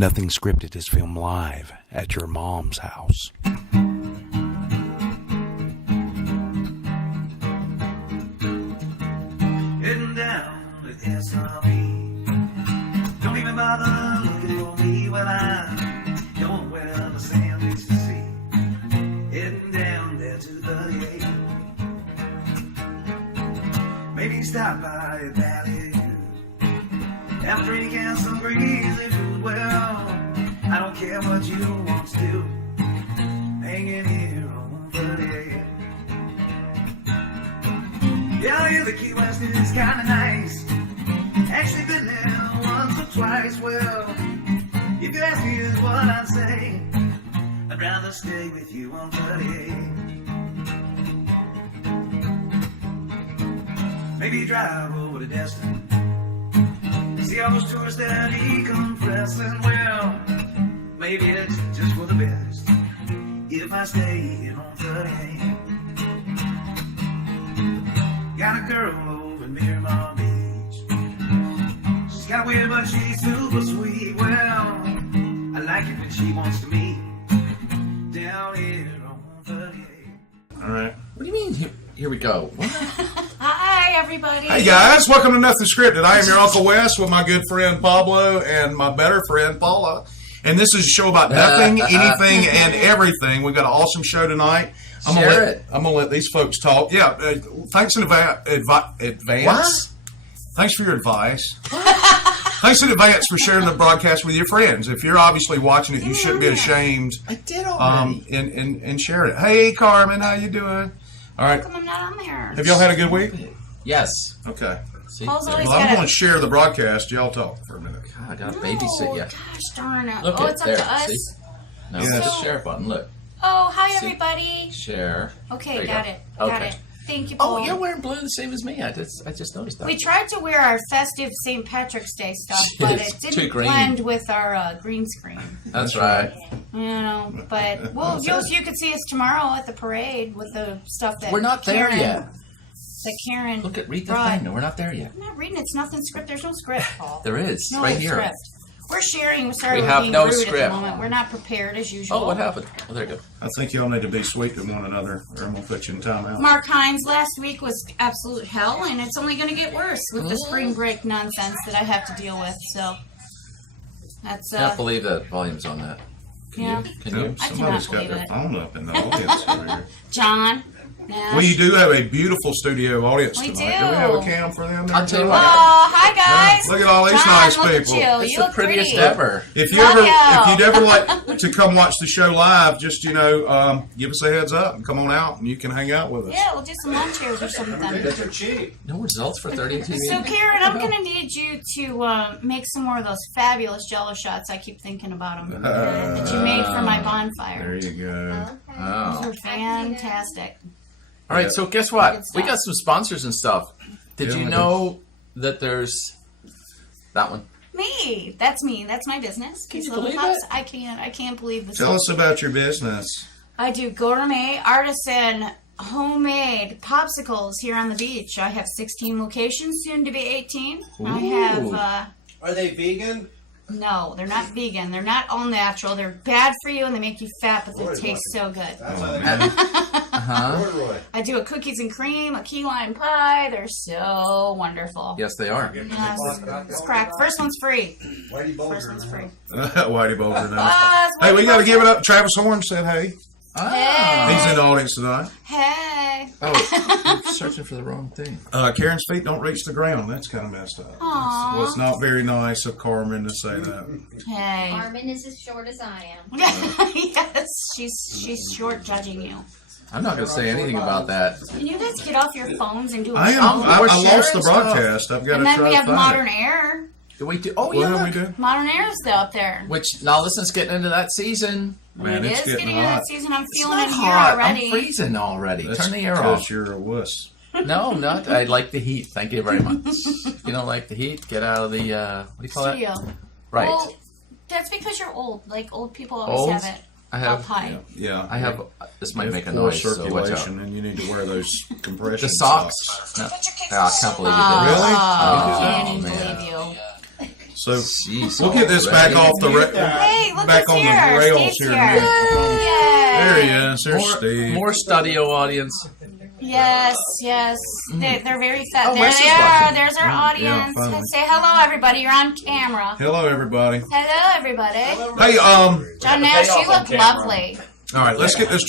Nothing Scripted is filmed live at your mom's house. Heading down to SRB. Don't even bother looking for me. Well, I'm going where the sand meets the sea. Heading down there to 38. Maybe stop by a valley. Have a drink and some greasy food. Well, I don't care what you want to do. Hanging here on 38. Yeah, I hear the Key West is kinda nice. Actually been there once or twice. Well, if you ask me is what I'd say. I'd rather stay with you on 38. Maybe drive over to Destin. See all those tourists that decompressing. Well, maybe it's just for the best if I stay here on 38. Got a girl over in Miramar Beach. She's kind of weird, but she's super sweet. Well, I like it when she wants to meet down here on 38. All right. What do you mean? Here we go. What? Hi, everybody. Hey, guys. Welcome to Nothing Scripted. I am your Uncle Wes with my good friend Pablo and my better friend Paula. And this is a show about nothing, anything, and everything. We've got an awesome show tonight. I'm gonna let these folks talk. Yeah, thanks in advance. What? Thanks for your advice. Thanks in advance for sharing the broadcast with your friends. If you're obviously watching it, you shouldn't be ashamed. I did already. And share it. Hey, Carmen, how you doing? All right. How come I'm not on there? Have y'all had a good week? Yes. Okay. See? Paul's always Well, I'm got going to share the broadcast. Y'all talk for a minute. God, I got to babysit you. Gosh darn it. Look Oh, at it's up there. to us? See? No, Yes. it's the share button. Look. Oh, hi, See? everybody. Share. Okay, There you got go. it. Got Okay. it. Thank you, Paul. Oh, you're wearing blue the same as me. I just noticed that. We tried to wear our festive St. Patrick's Day stuff, but It's it too didn't green. blend with our green screen. That's right. You know, but well, you could see us tomorrow at the parade with the stuff that We're not there yet. That Karen Read the brought. thing. No, we're not there yet. I'm not reading. It's nothing script. There's no script, Paul. There is. No right here. script. We're sharing. We're sorry We we're have being no rude at script. the moment. We're not prepared as usual. Oh, what happened? Oh, there you go. I think y'all need to be sweet to one another, or I'm going to put you in timeout. Mark Hines last week was absolute hell, and it's only going to get worse with the spring break nonsense that I have to deal with. So that's Can't believe that volume's on that. Can Yeah. you? Can you? I Somebody's cannot got their believe it. phone up in the audience over here. John. Nash. Well, you do have a beautiful studio audience We tonight. do. We have a cam for them? I'll tell you Oh, what. hi guys! Look at all these John, nice look people. At you. It's You the look prettiest pretty. ever. If Love you. you'd ever like to come watch the show live, just give us a heads up and come on out, and you can hang out with us. Yeah, we'll do some lunch here or something. They're cheap. No results for 30 TV. So, Karen, I'm going to need you to make some more of those fabulous Jello shots. I keep thinking about them that you made for my bonfire. There you go. Oh. Those were fantastic. All right, so guess what? We got some sponsors and stuff. Did Yeah, you we know that there's that one? Me. That's me. That's my business. Can you Little believe Pups. it? I can't believe this. Tell us about your business. I do gourmet, artisan, homemade popsicles here on the beach. I have 16 locations, soon to be 18. I have, Are they vegan? no, they're not vegan. They're not all natural. They're bad for you and they make you fat, but they taste so good. Uh-huh. I do a cookies and cream, a key lime pie. They're so wonderful. Yes, they are. Yes, it's crack. First one's free. Whitey First one's free. Whitey Boulder knows. It's Hey, we Whitey got to give it Bulger. up. Travis Horn said hey. Hey. He's in the audience tonight. Hey. Oh, you're searching for the wrong thing. Karen's feet don't reach the ground. That's kind of messed up. Aw. Well, it's not very nice of Carmen to say that. Hey. Carmen is as short as I am. Yes, she's short judging you. I'm not going to say anything about that. Can you guys get off your phones and do I we're lost the sharing stuff. broadcast. I've got And to then try we to have find Modern it. Air. Do we do? Oh, What yeah, do we look. do? Modern Air is still up there. Which, now listen's getting into that season. Man, It it's is getting getting into hot. that season. I'm It's feeling not it hot. here I'm already. freezing already. That's Turn the air because off. you're a wuss. No, not. I like the heat. Thank you very much. You don't like the heat? Get out of the, what do you call Studio. that? Right. Well, that's because you're old. Like old people always Old? have it I up have, high. Yeah. I have, this might You make have a poor noise, so watch out. circulation, and you need to wear those compression The socks. No. Oh, I can't believe you did Really? that. Oh, Oh, I can't man. believe you. So Jeez, we'll get this back off the Hey, look back who's on here. the rails Steve's here. here. There he Yay. is. There's Steve. More studio audience. Yes, yes. They're very fat. Oh, There Wes is they are. watching. There's our audience. finally. Say hello, everybody. You're on camera. Hello, everybody. Hello, everybody. Hey, John Nash, you look lovely. all right, let's get this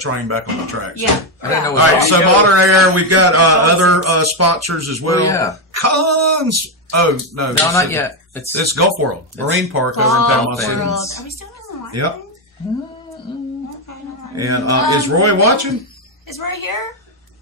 train back on the tracks. Yeah. I don't know All what right, so Modern Air, we've got other sponsors as well. Oh, yeah. Kahn's. Oh, no. No, this not is- yet. It's It's Gulfworld Marine Park over in Panama City. Gulfworld. Are we still on the line? Yep. Okay. And is Roy watching? Is Roy here?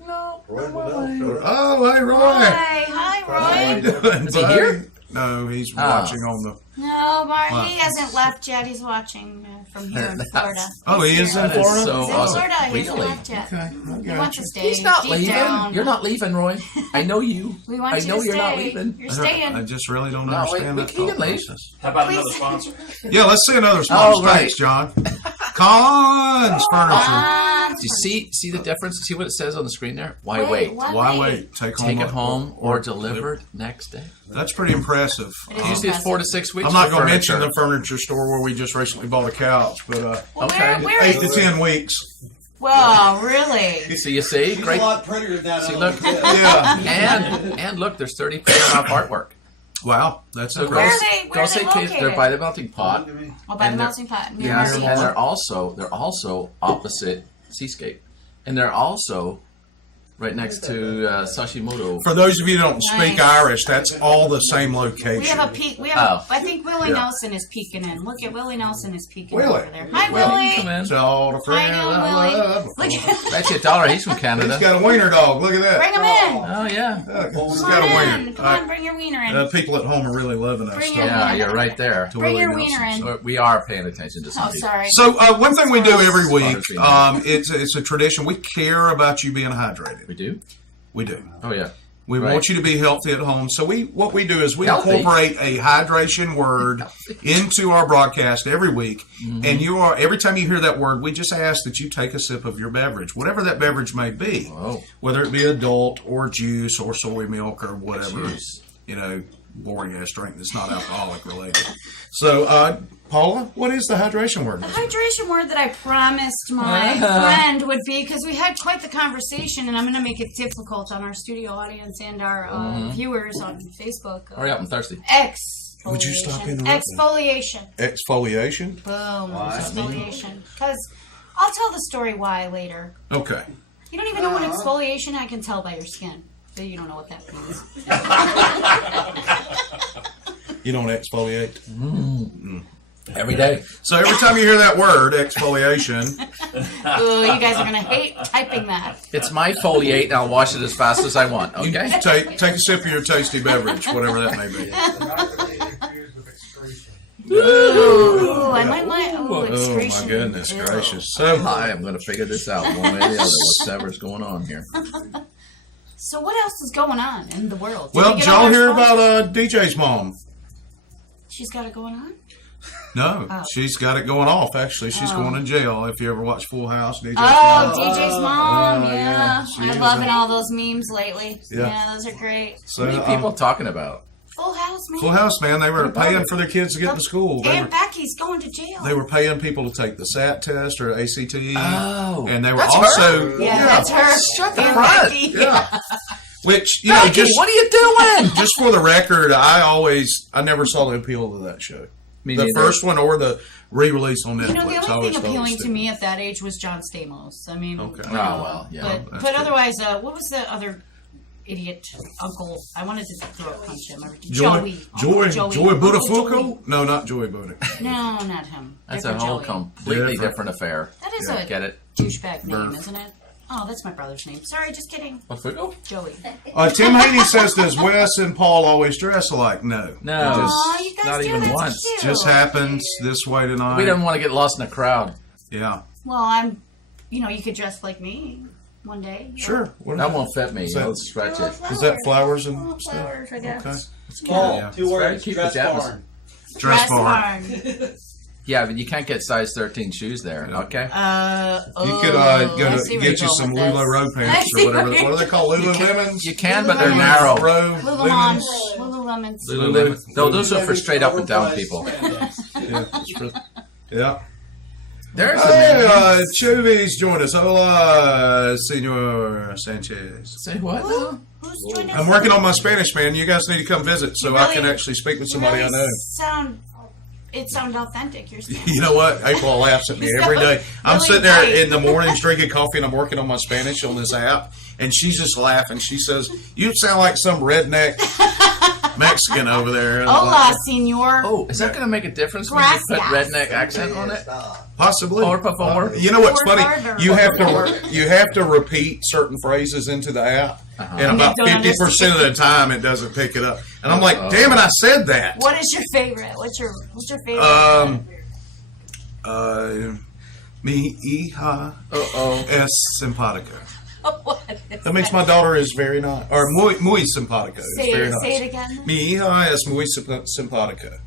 Oh, hey, Roy. Hi, How you Roy. doing, Is he buddy? here? No, he's watching on the... No, Mark, he hasn't left yet. He's watching from here in Florida. Oh, he is in That is Florida? so He's in awesome. Florida. He hasn't Really? left yet. Okay, I He got wants you. to stay He's not deep leaving. down. You're not leaving, Roy. I know you. We want I you know to you're not stay. leaving. You're staying. I just really don't No, understand wait, that we can thought leave. process. How about Please. another sponsor? Yeah, let's see another sponsor. Oh, right. Thanks, John. Kahn's Furniture. Do you see the difference? See what it says on the screen there? Why wait? Why wait? Take Take it home or delivered next day. That's pretty impressive. It is Usually it's 4 to 6 weeks. I'm not for going to mention furniture. the furniture store where we just recently bought a couch, but Well, Okay. Where 8 is to 10 weeks. Well, really? So you see, She's great. a lot prettier than that. See, on look. the kid. Yeah. And look, there's 30% off artwork. Wow, that's So Where are impressive. they? Where are they they're located? by the melting pot. Oh, by the and they're- melting pot. Yes, Miramar and Beach. they're also opposite Seascape, and they're also right next to Sashimoto. For those of you who don't speak Nice. Irish, that's all the same location. We have a peek. We have. Oh. I think Willie Yeah. Nelson is peeking in. Look at Willie Nelson is peeking Willie. over there. Hi, Well, Willie. you can come in. It's all the friends Hi, I Willie. love. Look, That's your dollar. He's from He's Canada. got a wiener dog. Look at that. bring him in. Oh yeah. Look, he's Come got a on wiener. in. Come on, bring your wiener in. People at home are really loving us. Bring so- your Yeah, you're right there. to Bring Willie your Nelson. wiener in. So we are paying attention to some Oh, people. sorry. So one thing we do every week, Sponsors, it's a tradition. We care about you being hydrated. We do. We do. Oh yeah. We Right. want you to be healthy at home. So what we do is we Healthy. incorporate a hydration word into our broadcast every week. Mm-hmm. And every time you hear that word, we just ask that you take a sip of your beverage, whatever that beverage may be, Oh. whether it be adult or juice or soy milk or whatever, Juice. boring ass drink that's not alcoholic related. So, Paula, what is the hydration word? The hydration word that I promised my friend would be, because we had quite the conversation, and I'm going to make it difficult on our studio audience and our viewers on Facebook. Hurry up! I'm thirsty. Exfoliation. Would you stop interrupting? Exfoliation. Exfoliation? Boom. Exfoliation. Because I'll tell the story why later. Okay. You don't even know what exfoliation. I can tell by your skin. So you don't know what that means. You don't exfoliate? Every day. So every time you hear that word, exfoliation, Ooh, you guys are going to hate typing that. It's my foliate, and I'll wash it as fast as I want. Okay. take a sip of your tasty beverage, whatever that may be. Ooh, I might like. Ooh, Oh excretion. my goodness Ew. gracious! So I am going to figure this out one way or the other. Whatever's going on here. So what else is going on in the world? Did well, we did get all y'all our hear sponsors? about DJ's mom? She's got it going on? No, Oh. she's got it going off. Actually, she's going to jail. If you ever watch Full House, DJ's Oh, mom. DJ's mom. yeah, Yeah. she I'm is loving a- all those memes lately. Yeah. Yeah, those are great. So, What are you people talking about? Full House, man. Full House, man, they were paying for their kids to get to school. Aunt Becky's going to jail. They were paying people to take the SAT test or ACT. Oh, and they were that's also her? yeah, that's her. Shut the Aunt front. Becky. yeah. Which Becky, what are you doing? just for the record, I never saw the appeal of that show. Me The neither. first one or the re-release on Netflix. You know, the I only always thing thought it was appealing to stupid. me at that age was John Stamos. I mean, Okay. you Oh, know, well, yeah. That's But true. otherwise, what was the other idiot uncle? I wanted to throat punch him. Joey Joey. Buttafuoco? No, not Joey Buttafuoco. No, not him. That's a Different whole Joey. completely Different. different affair. That is Yeah. a Get it? douchebag name, Burf. isn't it? Oh, that's my brother's name. Sorry, just kidding. What Fugo? Joey. Tim Haney says, does Wes and Paul always dress alike? No. No. It Oh, you guys not do. even That's once. cute. just happens this way tonight. We didn't want to get lost in a crowd. Yeah. Well, you could dress like me one day. Sure. What That is won't fit me. Is that- I'll stretch it. Is that flowers and Oh, stuff? flowers, I guess. Okay. Paul, Yeah. 2 words, Keep dress pajamas. barn. Dress bar. barn. Yeah, but you can't get size 13 shoes there. Okay. You could I go see to where you're get you going some with this. Lululemon I pants see or whatever. where What are they called? Lululemons? You can, but they're Lululemons. narrow. Lululemons. Lululemons. Lululemon. Lululemon. No, those are for straight up and down people. Yeah. There's Hey, a Chuvy's joined us. Hola, Senor Sanchez. Say what? Who's joining us? I'm working on my Spanish, man. You guys need to come visit so I can actually speak with somebody I know. It sounded authentic. You're saying. You know what? April laughs at me every day. I'm Really sitting there great. in the mornings drinking coffee and I'm working on my Spanish on this app, and she's just laughing. She says, "You sound like some redneck Mexican over there." Hola, senor. Oh, is that going to make a difference when you put redneck accent on it? Possibly. Por favor. You know what's Por funny? favor. You have to repeat certain phrases into the app, and about they don't 50% of the time it doesn't pick it up. And I'm like, "Damn it, I said that." What is your favorite? What's your favorite? Mi hija es simpática. What is That makes my daughter is very nice, or muy simpática. Say It's very it. nice. Say it again. Mi hija es muy simpática.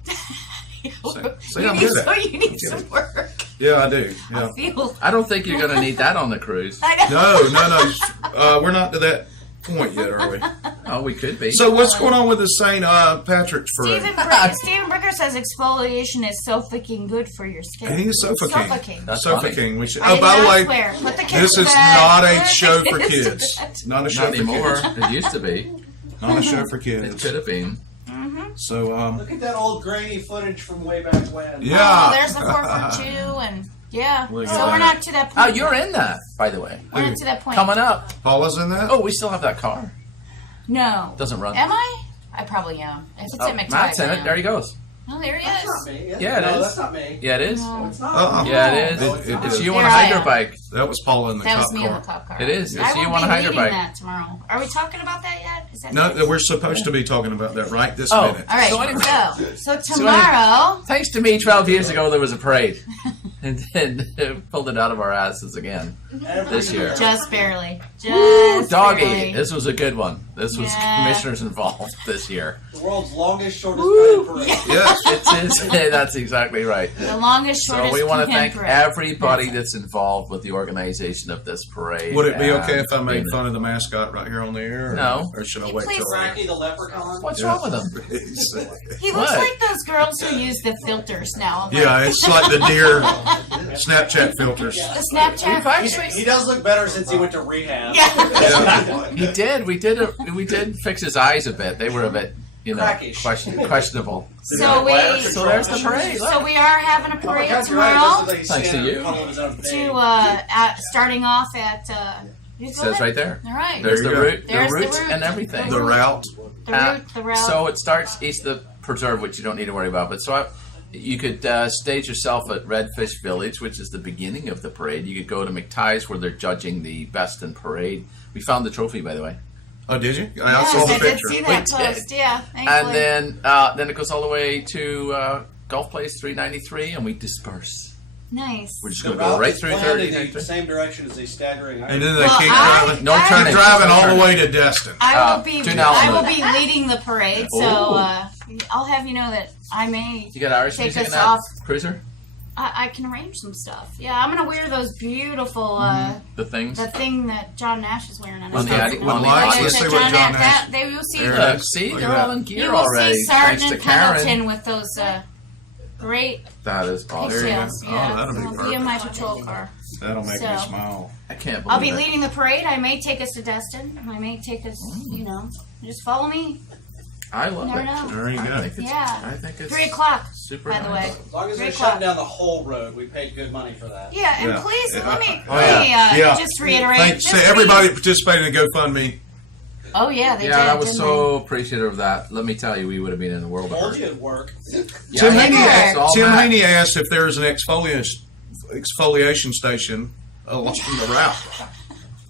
See, I'm good at it. You need some work. Yeah, I do. Yeah. I feel. I don't think you're going to need that on the cruise. I know. No. We're not to that point yet, are we? Oh, we could be. So what's going on with the St. Patrick's Parade? Stephen Bricker says exfoliation is so fucking good for your skin. He is suffocating. Suffocating. That's Suffocating. We should. I Oh, did by the not way, swear. Put the kids this to is bed. not a Put the show for kids to kids. bed. Not a show Not for anymore. kids. It used to be. Not a show for It kids. could have been. So, Look at that old grainy footage from way back when. yeah. Oh, there's the 442 and yeah. Look So at we're that. not to that Oh, point. you're in that, by the way. We're not to that point. Coming up. Paula's in that? Oh, we still have that car. No. Doesn't run. Am I? I probably am. If it's Oh, at McTy's, Matt's in I it. am. There he goes. Oh, there he That's is. not me. Yeah, it no, is. that's not me. Yeah, it is. No. It's not. Yeah, it is. No, it's not. It's you on Here a I hydro am. bike. That was Paula in the That cop was me car. in the cop car. It is. It's I you will on a be hydro leading bike. that tomorrow. Are we talking about that yet? Is that No, we're supposed to be talking about that right this Oh. minute. All right. So anyway- So tomorrow. Thanks to me, 12 years ago, there was a parade. And then pulled it out of our asses again this year. Just barely. Woo, Just doggy. barely. This was a good one. This was Yeah. commissioners involved this year. The world's longest, shortest padded parade. Yes. It is. That's exactly right. The longest, So shortest. we want to content thank parade. everybody that's involved with the organization of this parade. Would it be and okay if I made being- fun of the mascot right here on the air? Or, No. Or should I Hey, wait please. till Frankie the leprechaun. What's wrong with them? He looks What? like those girls who use the filters now. I'm Yeah, like, it's like the deer Snapchat filters. the Snapchat. We've actually- He does look better since he went to rehab. Yeah. He did. We did fix his eyes a bit. They were a bit, Crackish. questionable. So we. So there's the parade. Look. So we are having a Oh my parade God, you're right. It tomorrow. just looks like he's Thanks to standing you. in front of his own thing. Starting off at. You It go says ahead. right there. All right. There's There the you go. route, There's the the route, route. and everything. The route. The route. So it starts east of the preserve, which you don't need to worry about. But you could stage yourself at Redfish Village, which is the beginning of the parade. You could go to McTy's, where they're judging the best in parade. We found the trophy, by the way. Oh, did you? I Yes, saw the I did picture. see We that did. post. Yeah, thankfully. And then it goes all the way to Golf Place 393, and we disperse. Nice. We're just The going to go route right is through planned in 393. the same direction as the staggering. And then they Well, keep I- driving. No I- Keep turning. driving all the Turning. way to Destin. I will be. to now I will on be leading the parade, so I'll have you know that I may. You got Irish Take music us in that off. cruiser? I can arrange some stuff. Yeah, I'm gonna wear those beautiful. The things? The thing that John Nash is wearing on his On the neck. attic- on the Like attic. I Let's said, see what John Nash. Nash- They will see. There it Look, is. see, Look they're at all that. in gear You will already. see Thanks to Sergeant Karen. Pendleton with those great That is awesome. There you go. pigtails. Oh, Yeah, that'll be I'll be perfect. in my patrol car. That'll make me So- smile. I can't believe I'll be it. leading the parade. I may take us to Destin. I may take us. You know, just follow me. I love Never it. know. There you I go. think it's, Yeah. I think it's 3 o'clock. super By the nice. way. As long as 3 they're o'clock. shutting down the whole road, we paid good money for that. Yeah, and Yeah. please Yeah. let me Oh, yeah. Yeah. just reiterate. Thanks this to everybody week- participating in the GoFundMe. Oh yeah, they Yeah, did. I was didn't so appreciative of that. Let me tell you, we would have been in the world of Told hurt. you it'd work. Tim I Haney think asked, it's all Tim that. Haney asked if there's an exfoliation station along the route.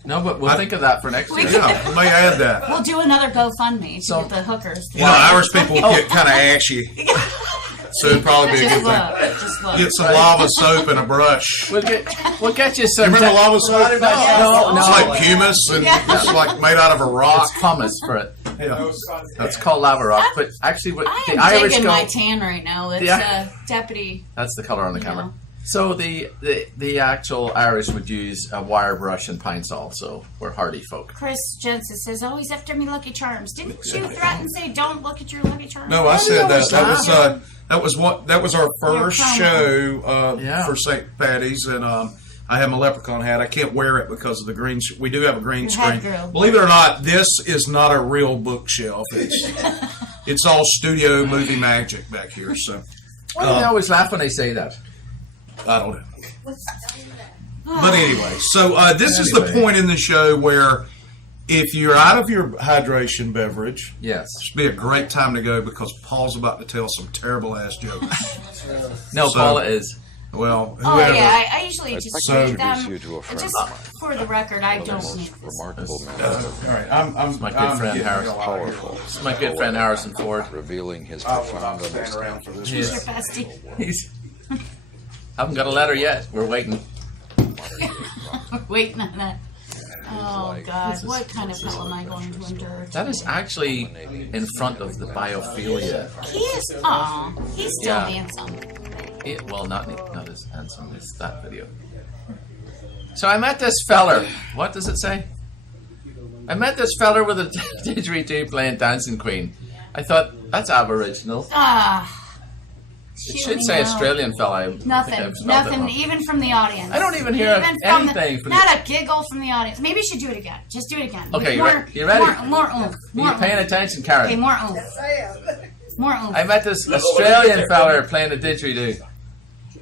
No, but we'll think of that for next We year. could- Yeah, we may add they? that. We'll do another GoFundMe to So- get the hookers. You know, Irish people get kind of ashy, so it'd probably be a Just good thing. look, just look. Get some lava soap and a brush. We'll get you some. You remember lava soap? No, It's no. like pumice and it's like made out of a rock. It's pumice for it. Yeah. That's called lava rock. But actually, what I the am Irish digging go. my tan right now. It's Yeah. deputy. That's the color on the You camera. know. So the actual Irish would use a wire brush and pine sol, so we're hardy folk. Chris Jensen says, always after me Lucky Charms. Didn't you threaten say don't look at your Lucky Charms? No, I said that. That was our first promo. show for St. Patty's, and I have my leprechaun hat. I can't wear it because of the green. We do have a green screen. Believe it or not, this is not a real bookshelf. It's all studio movie magic back here. So Why do they always laugh when they say that? I don't know. But anyway, so this is the point in the show where if you're out of your hydration beverage, yes, this would be a great time to go because Paul's about to tell some terrible ass jokes. No, Paula is. Well, oh whoever. yeah, I usually just read them. you to a friend Just of mine. for the record, I don't need this. Remarkable man, All right, I'm my good friend getting Harrison. a lot here. powerful, This is my good friend Harrison Ford. revealing his I'll profound stand understanding. around for this. He's- Your bestie. He's haven't got a letter yet. We're waiting. Waiting on that. Oh God, what kind of hell am I going to endure? That is actually in front of the biophilia. He is. Aw, he's still Yeah. handsome. Well, not as handsome as that video. So I met this feller. What does it say? I met this feller with a didgeridoo playing Dancing Queen. I thought, that's Aboriginal. Ah. It should say Australian fella. I think Nothing. I've spelled it Nothing. wrong. Even from the audience. I don't even hear anything from not a giggle from the audience. Maybe you should do it again. Just do it again. Okay, more, you ready? More oomph. More Are you paying oomph. attention, Okay, Karen? more oomph. More oomph. I met this Australian fella playing the didgeridoo.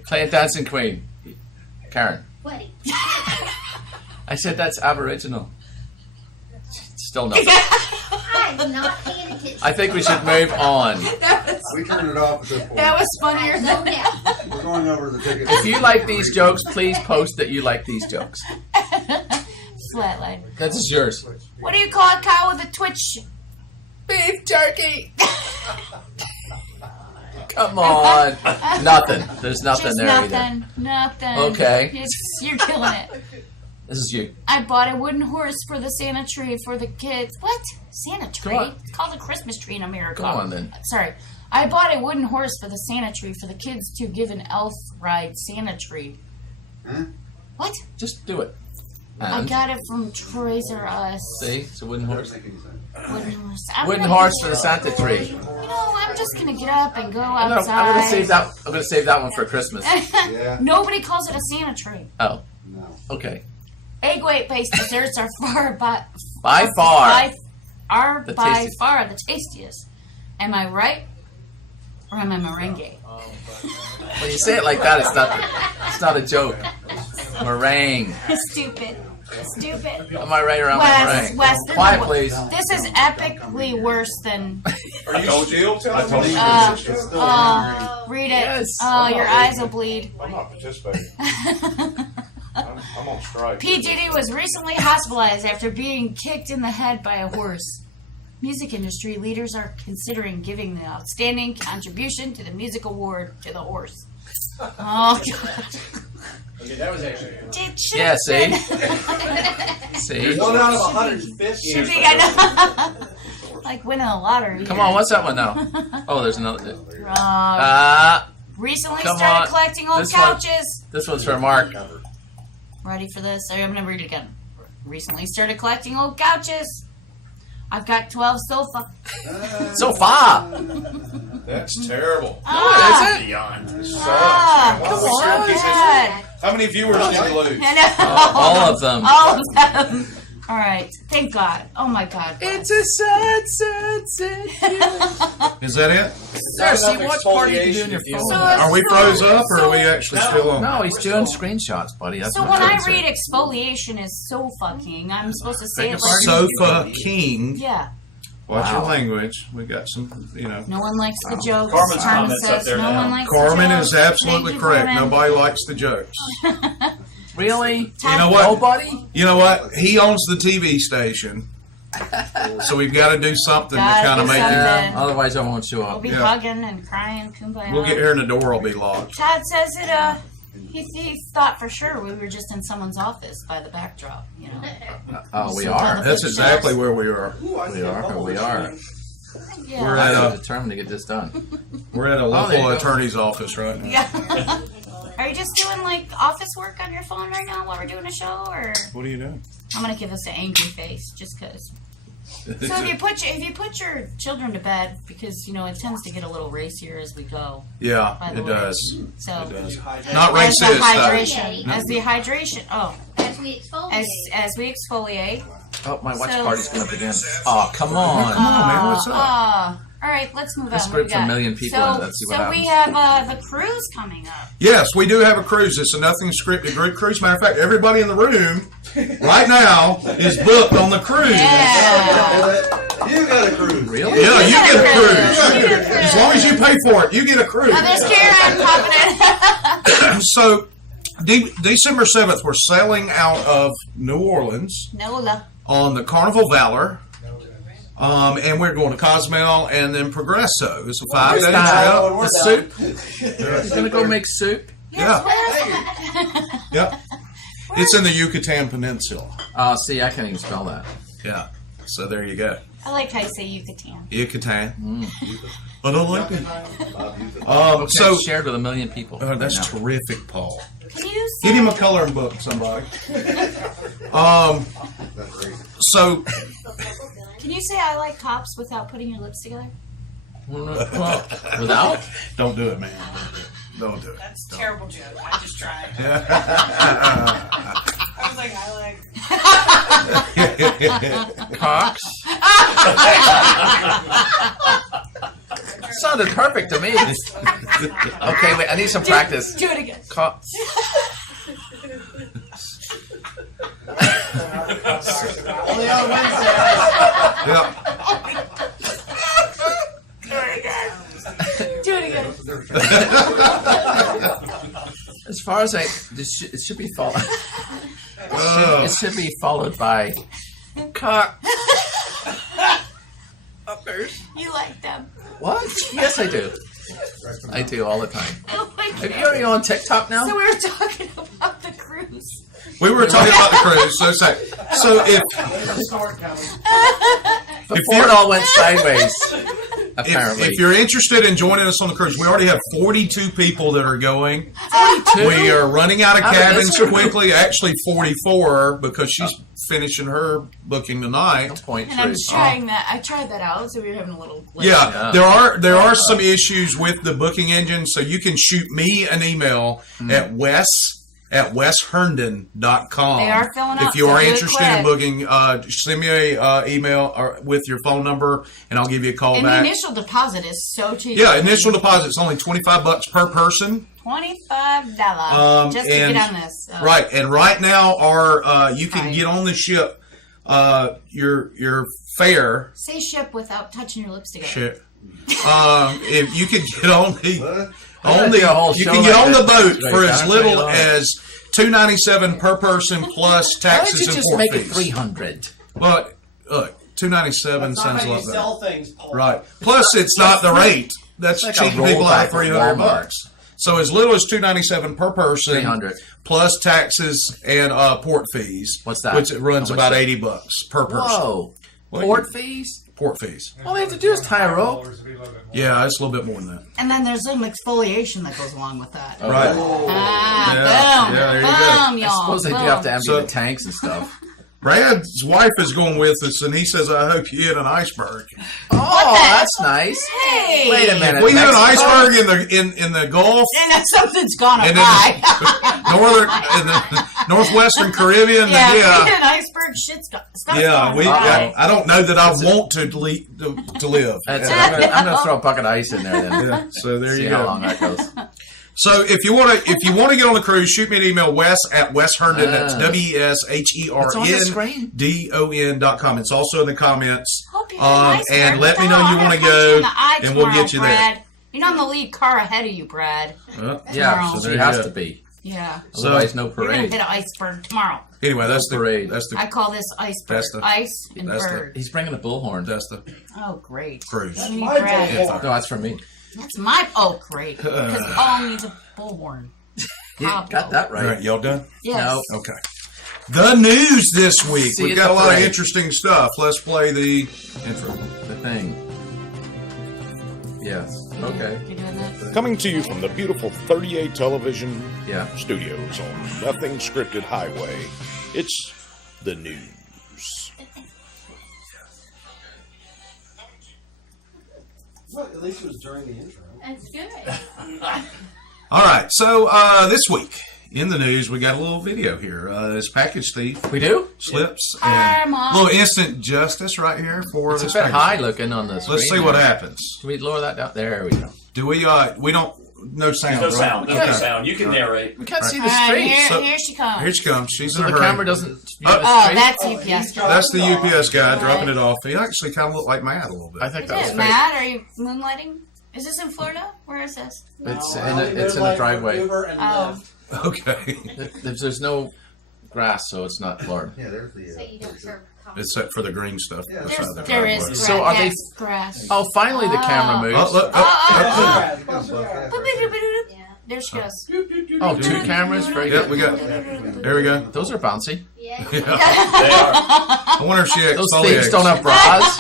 Playing Dancing Queen. Karen. What? I said that's Aboriginal. Still nothing. I'm not paying attention. I think we should move on. We turned it off at this point. That was funnier Go than now. We're going over the ticket. If you like these jokes, please post that you like these jokes. flatline. That is yours. What do you call a cow with a twitch? Beef jerky. Come on. Nothing. There's nothing Just there nothing. either. Nothing. Okay. You're killing it. This is you. I bought a wooden horse for the Santa tree for the kids. What? Santa tree? Go on. It's called a Christmas tree in America. Go on then. Sorry. I bought a wooden horse for the Santa tree for the kids to give an elf ride Santa tree. Huh? What? Just do it. I And got it from Toys R Us. see, it's a wooden horse. Wooden horse. I'm Wooden gonna- horse for the Santa tree. You know, I'm just gonna get up and go I'm outside. gonna save that. I'm gonna save that one for Christmas. Yeah. Nobody calls it a Santa tree. Oh, No. okay. Egg white based desserts are far By far. The by tastiest. far the tastiest. Am I right? Or am I merengue? When you say it like that, it's not a joke. Meringue. Stupid. Stupid. Am I right or am I meringue? Wes, Quiet, please. This is epically worse than. Are you told you? I told you. Read it. Yes. Oh, your eyes will bleed. I'm not participating. I'm on strike. P. Diddy was recently hospitalized after being kicked in the head by a horse. Music industry leaders are considering giving the outstanding contribution to the music award to the horse. Oh, God. Okay, that was actually. It should Yeah, have see? been- See? One out of 150. Should be, I know. Like winning the lottery. Come on, what's that one now? Oh, there's another. Recently come started on. collecting old This one. couches. This one's for Mark. Ready for this? I'm going to read it again. Recently started collecting old couches. I've got 12 sofa. So far. That's terrible. Ah, Is it? Beyond. This ah, sucks. come Why would you on. skip this? How many viewers did you lose? I know. All of them. All of them. All right. Thank God. Oh my God. It's a sad, sad, sad. Is that it? There, see what part you can do on your Exfoliation. phone. So- Are we froze up or are we actually still on? No, he's doing screenshots, buddy. That's So what when I'm I trying to read say. exfoliation is so fucking, I'm supposed to say Beg it your like Sofa King. yeah. Watch your Wow. language. We got some, No one likes the jokes. Carmen's Carmen comments says up there no now. one likes Carmen the is jokes. absolutely Thank you, correct. Carmen. Nobody likes the jokes. Really? You know what? Nobody? You know what? He owns the TV station. So we've got to do something to Gotta kind of do make something. it. Otherwise, I won't show We'll up. be Yeah. hugging and crying, kumbaya. We'll get here and the door will be locked. Todd says it. He thought for sure we were just in someone's office by the backdrop. You know. Oh, we So are. That's exactly where we are. We are. We are. Yeah. We're I at am a determined to get this done. we're at a there you local go. attorney's office right now. Yeah. Are you just doing like office work on your phone right now while we're doing a show, or? What are you doing? I'm gonna give this an angry face just because. So if you put your children to bed, because you know it tends to get a little racier as we go. Yeah, By the it way. does. So It does. Hydrate. Not as the racist. hydration, as the hydration. Oh, As we exfoliate. as we exfoliate. Oh, my watch So- party's going to begin. Oh, come on. Come on, man. What's up? All right, let's move This on. group's What we a got? million people, So, let's see what so we happens. have the cruise coming up. Yes, we do have a cruise. It's a nothing scripted group cruise. Matter of fact, everybody in the room right now is booked on the cruise. Yeah. You got a cruise. Really? Yeah, you get a You cruise. get a cruise. As long as you pay for it, you get a cruise. Oh, there's Karen popping in. So, December 7th, we're sailing out of New Orleans Nola. on the Carnival Valor. And we're going to Cozumel and then Progresso. It's a 5-day that? trip. The soup? He's going to go make soup? Yeah. Yep. It's in the Yucatan Peninsula. Oh, see, I can't even spell that. Yeah. So there you go. I like how you say Yucatan. Yucatan. I don't like it. Okay, So, shared with a million people. oh, that's right now. terrific, Paul. Can you Get say? him a coloring book, somebody. So, Can you say I like cops without putting your lips together? Well, without? don't do it, man. Don't do it. That's a terrible joke. I just tried. I was like, I like. Cox? Sounded perfect to me. Okay, wait, I need some practice. Do it again. Cox. Only on Wednesday. Yeah. Do it again. As far as it should be followed. It should be followed by cock. Uppers. You like them. What? Yes, I do. I do all the time. Oh my Are God. you on TikTok now? So we were talking about the cruise. We were talking about the cruise. So if Before it all went sideways, apparently. if you're interested in joining us on the cruise, we already have 42 people that are going. 42? We are running out of How did cabins this work? quickly. Actually, 44 because she's finishing her booking tonight. Point And I'm three. trying that. I tried that out, so we were having a little. glitch. Yeah, there are some issues with the booking engine, so you can shoot me an email at wesherndon.com. They are filling up, If you so are do it interested in quick. booking, send me a email or with your phone number, and I'll give you a call And back. the initial deposit is so cheap. Yeah, initial deposit's only $25 per person. $25 just to and- get on this. So. Right, and right now, you can get on the ship. Your fare. Say ship without touching your lips together. Ship. If you can get on the you show can get like on the this. boat for as Right, little right. as $297 per person plus Why don't taxes you and just port make it fees. 300? Well, look, $297 That's not sounds a how lot you better. sell things, Paul. Right. Plus, it's not the rate. That's It's like a cheating people rollback out at $300. Walmart. So as little as $297 per person, 300. plus taxes and port fees. What's that? Which it runs How much about is $80 per person. Whoa. Well, Port fees? Port fees. All they have to do is tie a rope. Yeah, it's a little bit more than that. And then there's some exfoliation that goes along with that. Right. Ah, Yeah, boom. yeah, there you go. Boom, y'all. I suppose they do boom. have to empty So- the tanks and stuff. Brad's wife is going with us, and he says, "I hope you hit an iceberg." Oh, that's nice. Hey. Wait a minute. If we hit an Mexico? iceberg in the Gulf, And something's gonna and fly. in the northwestern Caribbean, Yeah, if we then hit an iceberg, shit's stuff's yeah, gonna fly. I don't know that I want to live. That's it. I'm gonna throw a bucket of ice in there then. Yeah, so there See you how go. long that goes. So if you want to get on the cruise, shoot me an email, Wes@wesherndon. That's It's on the screen. WESHERNDON.com. It's also in the comments. Hope you hit an iceberg. And let me know Come on, you I'm want to gonna punch you go, in the eye and we'll tomorrow, get you Brad. there. You know I'm the lead car ahead of you, Brad. Yeah, Tomorrow. so there she you has go. to be. Yeah. Otherwise, no You're gonna parade. hit an iceberg tomorrow. Anyway, that's the Parade. That's the I call this iceberg. That's the- Ice and that's the- bird. He's bringing the bullhorn. that's the Oh, great. cruise. We need my Brad. bullhorn. No, that's for me. That's my. Oh, great. Because Paul needs a bullhorn. You got that All right. right, y'all done? Yes. No. Okay. The news this week. See We've you got at a the lot of parade. interesting stuff. Let's play the intro. The thing. Yes. Okay. You doing that? Coming to you from the beautiful 38 television Yeah. studios on Nothing Scripted Highway, it's the news. Well, at least it was during the intro. That's good. All right, so this week in the news, we got a little video here. This package thief We do? slips Hi, and Mom. a little instant justice right here for It's a this bit package high thief. looking on the screen. Let's see what there. happens. Can we lower that down? There we go. Do we don't, no sound, There's no right? sound. There's no sound. You can narrate. We can't see All the right, street. here she comes. Here she comes. She's So in a the hurry. camera doesn't view Oh, the Oh, street? that's UPS. That's the UPS guy dropping it off. He actually kind of looked like Matt a little bit. I think that was fake. Matt, are you moonlighting? Is this in Florida? Where is this? It's in the driveway. Oh. Okay. There's no grass, so it's not Florida. Yeah, there's the. So you don't serve coffee. Except for the green stuff. Yeah, beside the There is driveway. grass. So are they- That's grass. Oh, finally the camera moves. Oh, look. Oh, Yeah. There she goes. Oh, two cameras? Very Yeah, good. we got. There we go. Those are bouncy. Yeah. They are. I wonder if she Those thieves exfoliates. don't have bras.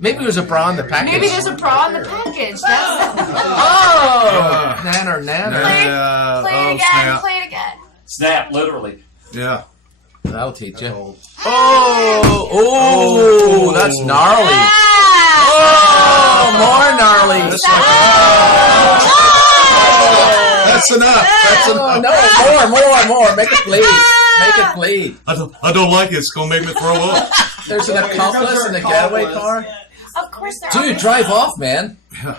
Maybe there's a bra in the package. Maybe there's a bra in the package. That's Oh! Nanner, nanner. play it again. snap. Play it again. Snap, literally. Yeah. That'll teach you. Oh, that's gnarly. Oh, more gnarly. That's enough. That's Oh, enough. no, more. Make it bleed. Make it bleed. I don't like it. It's gonna make me throw up. There's an accomplice in the getaway car. Of course there Dude, are. drive off, man.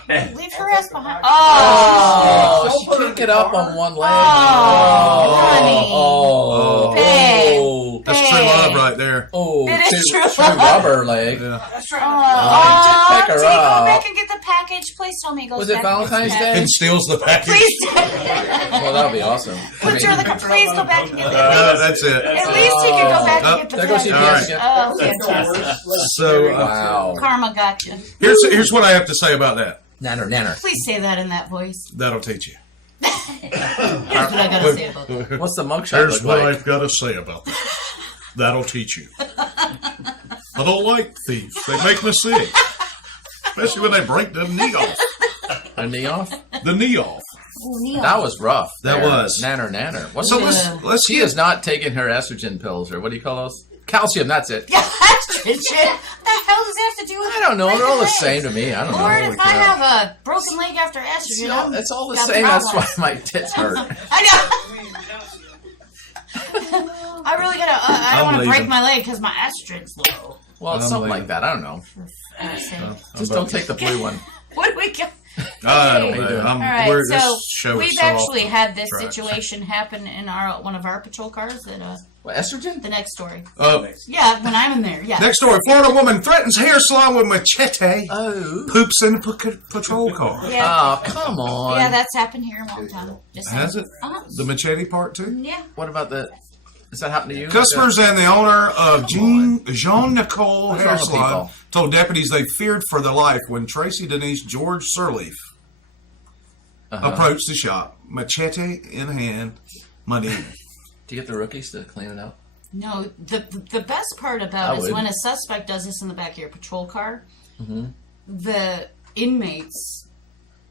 Leave her ass behind. Oh, she took it up on one leg. honey. Oh, Babe. oh, That's true love right there. oh, It is two true. rubber leg. Yeah. Pick Take her go up. back and get the package. Please tell me it goes Was it back. Valentine's Day? And steals the package. Please. Well, that would be awesome. Put her in the car. Please go back and get the That's it. At least he could go back and get the There goes package. UPS. Oh, fantastic. So Wow. Karma got you. here's what I have to say about that. Nanner. Please say that in that voice. That'll teach you. Here's what I gotta say about that. What's the mugshot Here's look what like? I've got to say about that. That'll teach you. I don't like thieves. They make me sick. Especially when they break the knee off. A knee off? The knee off. That was rough. That there. was. Nanner. What's So this? let's She get is not taking her estrogen pills, or what do you call those? Calcium, that's it. Yeah, estrogen. What the hell does that have to do with I don't know. They're all the legs? same to me. I don't Lord, know. if I have a broken leg after It's estrogen, all, it's all the got same. That's why problems. my tits hurt. I know. I really gotta. I don't want to break leaving. my leg because my estrogen's low. Well, it's I'm something leaving. like that. I don't know. Just don't take the blue one. What do we got? I don't know. All right, This so show is we've so actually off had this track. situation happen in one of our patrol cars. That What, estrogen? the next story. Yeah, when I'm in there. Yeah. next story. Florida woman threatens hair salon with machete. Oh. Poops in a patrol car. Yeah. Oh, come on. Yeah, that's happened here in Walton. Just saying. Has it? Uh-huh. The machete part too? Yeah. What about the... Does that happen to you? Customers and the owner of Jean Nicole What's Hair wrong with Salon people? told deputies they feared for their life when Tracy Denise George Sirleaf approached the shop, machete in hand, Monday evening. Do you get the rookies to clean it out? No, the best part I about it is would. when a suspect does this in the back of your patrol car, Mm-hmm. the inmates,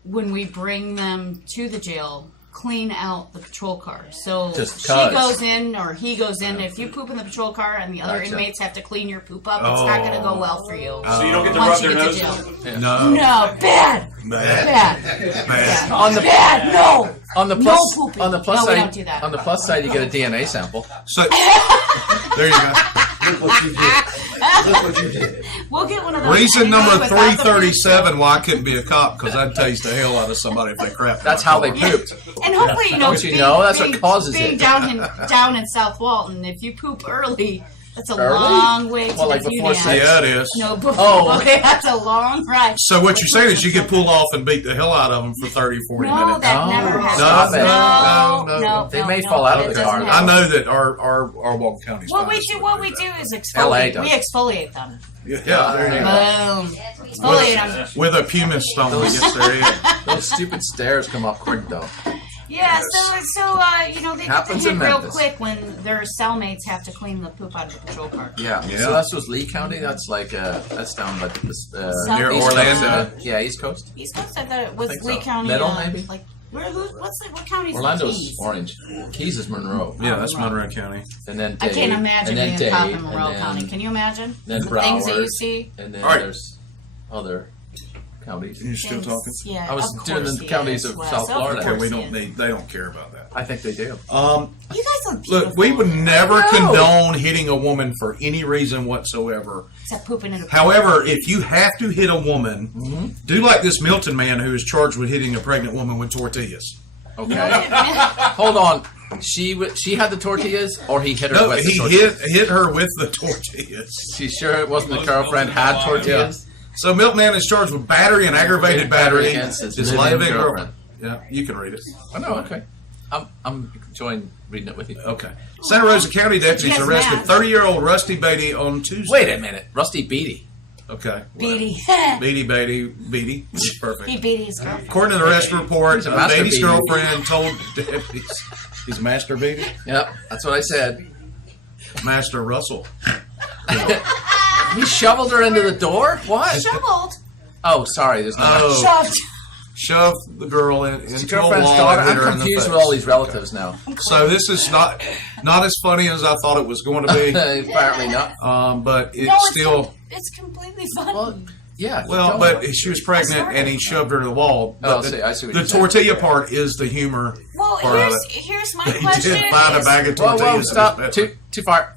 when we bring them to the jail, clean out the patrol car. So Just she 'cause. goes in or he goes in. If you poop in the patrol car and the other Gotcha. inmates have to clean your poop up, it's not going to go well for you. So you don't get to Once rub you their get to noses? jail. No. No, bad. Bad. Bad. On the Bad, no. on the No plus pooping. on the plus No, we side don't do that. on the plus side you get a DNA sample. So, there you go. Look what you did. Look what you did. We'll get one of those. Reason anyway number without the 337 why I couldn't be a cop, because I'd taste the hell out of somebody if they crapped. That's my how they car. pooped. And hopefully, you know, Don't you know? That's what causes being it. down in South Walton, if you poop early, that's a Early? long way to Well, like the before beauty 6? Yeah, it is. No, before. Oh. That's a long ride. So what you're saying is you get pulled off and beat the hell out of them for 30, 40 No, minutes. that No, never happens. stop it. No. They may fall out of it the car. doesn't I happen. know that our Walton County's What we fine, do, so what we that. do is LA exfoliate. does. We exfoliate them. Yeah, there you go. Boom. Exfoliate them. With a pumice stone that gets their head. Those stupid stairs come up quick though. Yeah, so they get Happens to in hit real Memphis. quick when their cellmates have to clean the poop out of the patrol car. Yeah. Yeah. So that's was Lee County. That's like that's down by this, Near East Orlando. Coast, yeah, East Coast. East Coast, I thought it was think Lee so. County. Middle, maybe? Like, what county is Orlando's Keys? orange. Keys is Monroe. Yeah, that's Monroe County. And then I Dade, can't imagine and then being Dade, a cop in and Monroe then- County. Can you imagine? Then The things that you Broward, see? And then All right. there's other counties. You still Things- talking? Yeah, I was of doing course the he counties is, of Wes. South Of Florida. Okay, course we he don't is. need. They don't care about that. I think they do. You guys are beautiful. Look, we would never I know. condone hitting a woman for any reason whatsoever. Except pooping in a However, if you have to hit a woman, do like this Milton man who is charged with hitting a pregnant woman with tortillas. Okay. Hold on. She had the tortillas, or he hit her No, with the he tortillas? hit her with the tortillas. She sure it wasn't the girlfriend had tortillas? So Milton man is charged with battery and aggravated battery. Against his His living living girlfriend. girlfriend. Yeah, you can read it. Oh, no, okay. I'm enjoying reading it with you. Okay. Santa Rosa County deputies Yes, arrested ma'am. 30-year-old Rusty Beatty on Tuesday. Wait a minute. Rusty Beatty. Okay. Beatty. Beatty. Perfect. He beat his girlfriend. According to the arrest report, He's a master Beatty's Beatty. girlfriend told deputies he's a master Beatty? Yep, that's what I said. Master Russell. He shoveled her into the door? What? Shoveled. Oh, sorry. There's no. Oh, Shoved. shoved the girl into His a girlfriend's wall daughter. and hit I'm her in the confused face. with all these relatives now. So this is not as funny as I thought it was going to be, Apparently not. but it's No, still it's completely funny. Well, yeah. well. tell But me. she was pregnant and he shoved her to the wall. Oh, But I see what the you're saying. tortilla part is the humor. Well, part of here's my He question. did find a bag of Whoa, tortillas. whoa, in his stop. bedroom. Too far.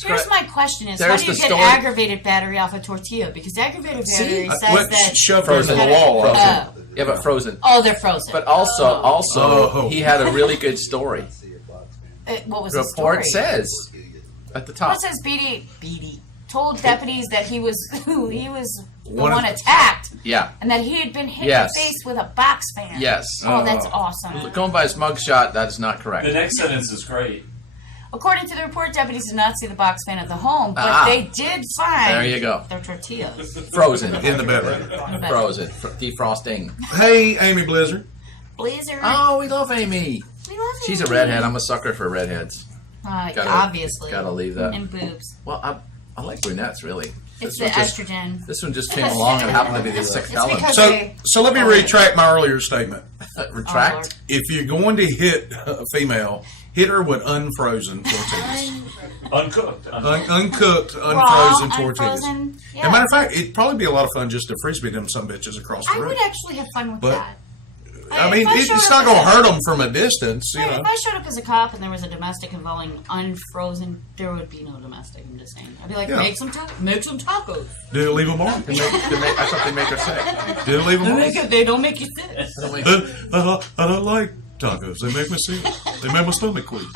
Here's my question: is There's how do you the get story. aggravated battery off a tortilla? Because aggravated battery says What that. shoved her to the Frozen. wall? Oh. Yeah, but frozen. Oh, they're frozen. But also, Oh. he had a really good story. What was The the story? report says at the top. What says Beatty told deputies that he was the One one of- attacked, Yeah. and that he had been hit Yes. in the face with a box fan. Yes. Oh, that's awesome. Going by his mugshot, that is not correct. The next sentence is great. According to the report, deputies did not see the box fan at the home, but Ah. they did find There you go. their tortillas. Frozen. In the bedroom. Frozen. Defrosting. Hey, Amy Blizzard. Blizzard. Oh, we love Amy. We love She's a Amy. redhead. I'm a sucker for redheads. Gotta- Obviously. Gotta leave that. And boobs. Well, I like brunettes, really. It's This the one just- estrogen. This one just came along and happened to be the sixth It's element. because So let me retract my earlier statement. Retract. If you're going to hit a female, hit her with unfrozen tortillas. Uncooked. Uncooked, Raw, unfrozen tortillas. unfrozen. As a matter of fact, it'd probably be a lot of fun just to frisbee them some bitches across the I room. would actually have fun with But, that. I mean, if I showed it's up not as going a- to hurt them from a distance, you Right, know. if I showed up as a cop and there was a domestic involving unfrozen, there would be no domestic. I'm just saying. I'd be like, Yeah. make some tacos. Did it leave them on? I thought they make her sick. Did it leave them on? They don't make you sick. I don't like tacos. They make me sick. They make my stomach weak.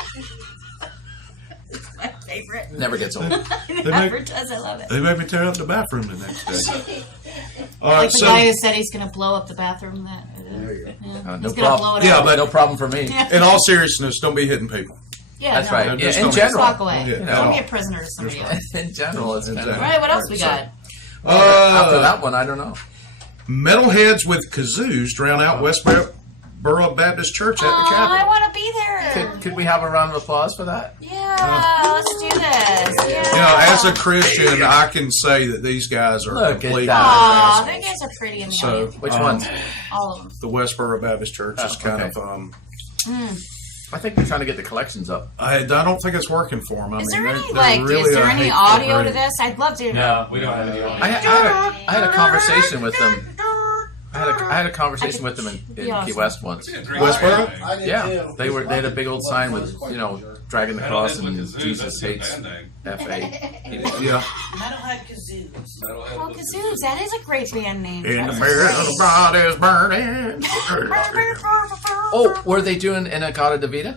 My favorite. Never gets old. It never does. I love it. They make me tear up the bathroom the next day. All Like right, the so guy who said he's going to blow up the bathroom. No He's going to blow it Yeah, up. but no problem for me. Yeah. in all seriousness, don't be hitting people. Yeah, That's no. right. Just In don't- general. Walk away. Yeah, Don't no. be a prisoner to somebody else. In general, it's kind of. All right, what else we got? After that one, I don't know. Metalheads with kazoos drown out Westboro Baptist Church at the I Capitol. want to be there. Could we have a round of applause for that? Yeah, let's do this. Yeah. You know, as a Christian, I can say that these guys are Look at complete that. Aw, assholes. they guys are pretty in the So, audience. Which ones? All of them. The Westboro Baptist Church is kind okay. of. I think they're trying to get the collections up. I don't think it's working for them. I Is mean, there they're any like? really Is there a any hateful audio group. to this? I'd love to. No, we don't have any audio. I had a conversation with them. I had a conversation with them in Key West once. Westboro? I did Yeah, too. they had a big old sign with dragging the cross and Jesus hates FA. Yeah. Metalhead Kazoos. Oh, Kazoos, that is a great band name. In the mirror, the bride is burning. Oh, were they doing Inagata Davida?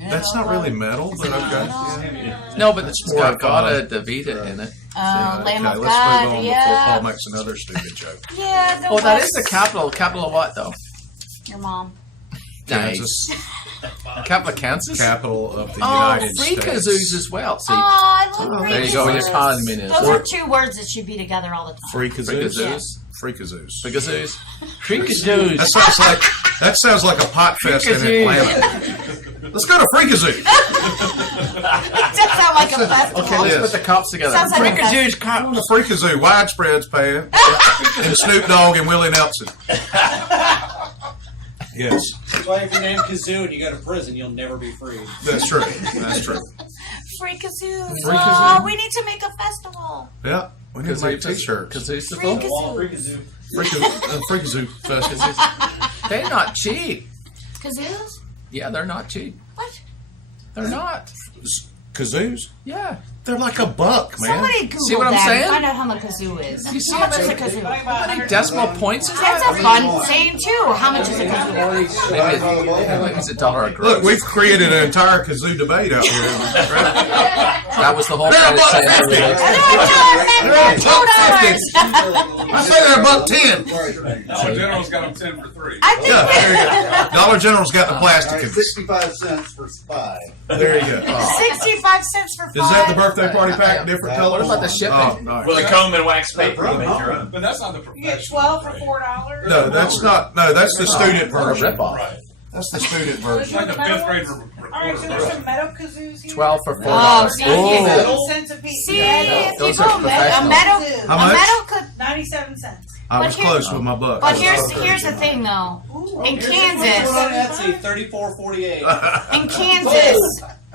That's not really metal, but okay. No, but it's more got of Gata Davida in it. Lamb Okay, of let's God, move on yeah. before Paul makes another stupid joke. Yeah, the Oh, that West- is the capital. Capital of what, though? Your mom. Kansas, Capital of Kansas? capital of the Oh, United free States. kazoos as well. See, Oh, I love free there you go with your kazoos. communism. Those are two words that should be together all the time. Free Free kazoos. kazoos. Free kazoos. Free kazoos. Free kazoos. That sounds like That sounds like a pot fest in Atlanta. Let's go to Freakazoo. It does sound like a festival. Okay, let's Yes. put the cops together. Sounds like a Freakazoo's festival. The Freakazoo, widespread's paying. And Snoop Dogg and Willie Nelson. Yes, That's why if you're named Kazoo and you go to prison, you'll never be freed. that's true. That's true. Freakazoo. Freakazoo. Oh, we need to make a festival. Yeah, we need to make t-shirts. Kazoo's Freakazoo. Freakazoo Fest. They're not cheap. Kazoos? Yeah, they're not cheap. What? They're not. Kazoos? Yeah. They're like $1, man. Somebody Google See what I'm that saying? and find out how much a kazoo is. You see How much is a it? kazoo? How many decimal points is That's that? a fun saying too. How much is a kazoo? Maybe it's $1 a gross. Look, we've created an entire kazoo debate out here. That was the whole They're point of saying I say they're $1.10. Dollar General's got them 10 for 3. I think Yeah, there you go. Dollar General's got the All plastic. right, ones. 65 cents for 5. There you go. 65 cents for 5. Is that the birthday party pack? Different colors? What about the shipping? Oh, no. With a comb and wax paper, you make your own. But that's not the You get professional. 12 for $4. No, that's not. No, that's the student What a version. ripoff. Right. That's the student It's version. Like a 5th grade Alright, so there's some meadow kazoos here. 12 for $4. Oh, see, Oh. 97 cents a piece. See, if you Those go are a professional. meadow, How a much? meadow could. 97 cents. I was But here- close with my buck. But here's the thing though. In Kansas, on Etsy, 34.48.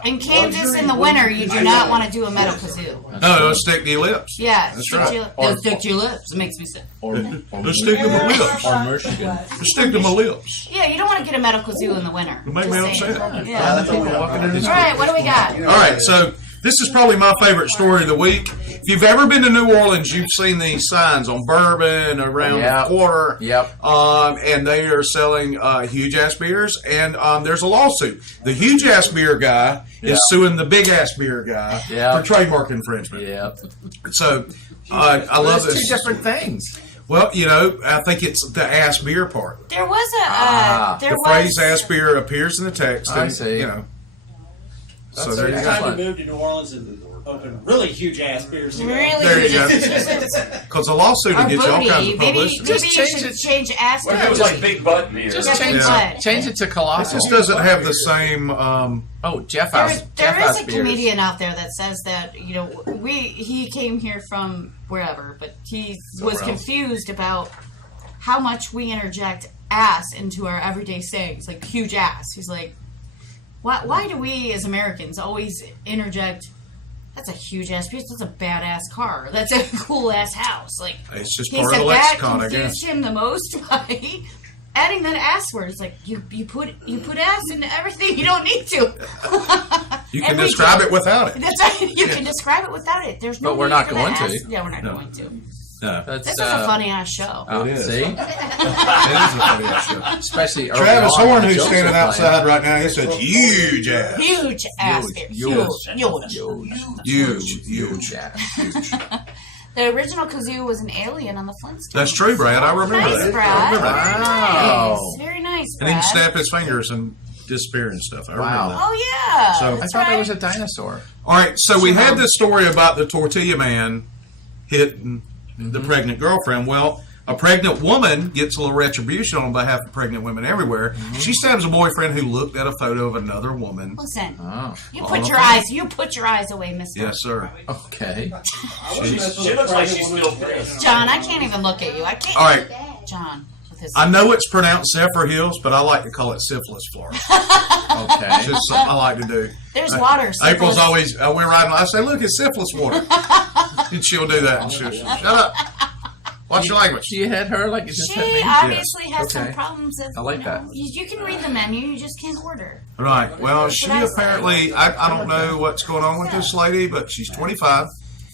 in Kansas in the winter, you do not want to do a meadow kazoo. No, don't stick to your lips. Yeah, That's stick right. to your, they'll stick to your lips. It makes me sick. Just stick to my lips. Or Michigan. Just stick to my lips. Yeah, you don't want to get a meadow kazoo in the winter. It'll make me Just saying. upset. Yeah. All right, what do we got? All right, so this is probably my favorite story of the week. If you've ever been to New Orleans, you've seen these signs on Bourbon, around Yep. the quarter. Yep. And they are selling huge-ass beers, and there's a lawsuit. The huge-ass beer guy is suing the big-ass beer guy Yep. for trademark infringement. Yeah. So I love There's this. two different things. Well, I think it's the ass beer part. There was a there The was phrase ass beer appears in the text. I And, see. So there you It's go. time to move to New Orleans and open really huge ass beers. really There you huge. go. Because a lawsuit will Or get you all kinds booty. of Maybe publicity. maybe you change should it. change ass What if it was to like Big Butt beer? Just Yeah, change Yeah. it. Change it to It Colossal. just doesn't have the same. Oh, Jeff House. there Jeff is House a beers. comedian out there that says that he came here from wherever, but he was else. confused about how much we interject ass into our everyday sayings, like huge ass. He's like, why do we as Americans always interject? That's a huge ass piece. That's a badass car. That's a cool ass house. Like It's just he part of said the that lexicon, I confused guess. him the most by adding that ass word. It's like you put ass into everything you don't need to. You can And we describe do. it without it. That's right. You can describe it without it. There's no. But we're need not for going that to. ass. Yeah, we're not No. going to. No, That's, This is a funny ass show. It is. See? it is a funny ass show. Especially early Travis on when Horn, the who's jokes standing are playing. outside right now, he said, "Huge ass, Huge ass beer. huge." Yeah. The original kazoo was an alien on the Flintstones. That's true, Brad. I remember Nice, that. Brad. I remember that. Wow. Very nice, And he'd Brad. snap his fingers and disappear and stuff. I remember Wow. that. Oh yeah. So- I That's thought right. that was a dinosaur. All right, so we had this story about the tortilla man hitting the pregnant girlfriend. Well, a pregnant woman gets a little retribution on behalf of pregnant women everywhere. She stabs a boyfriend who looked at a photo of another woman. Listen, Oh. you put your eyes away, Mister. Yes, sir. Okay. She looks like she's still pissed. John, I can't even look at you. I can't. All right, John. With his I know it's pronounced Zephyr Hills, but I like to call it Syphilis, Florida. Okay. It's just something I like to do. There's water. April's syphilis. always, we're riding, I say, look, it's syphilis water. And she'll do that. And she'll, shut up. Watch your language. She hit her like you just hit She me? obviously has some Okay. problems. Of, I like you know, that. You can read the menu, you just can't order. Right. Well, she what I say. apparently, I don't know what's going on with this lady, but she's 25.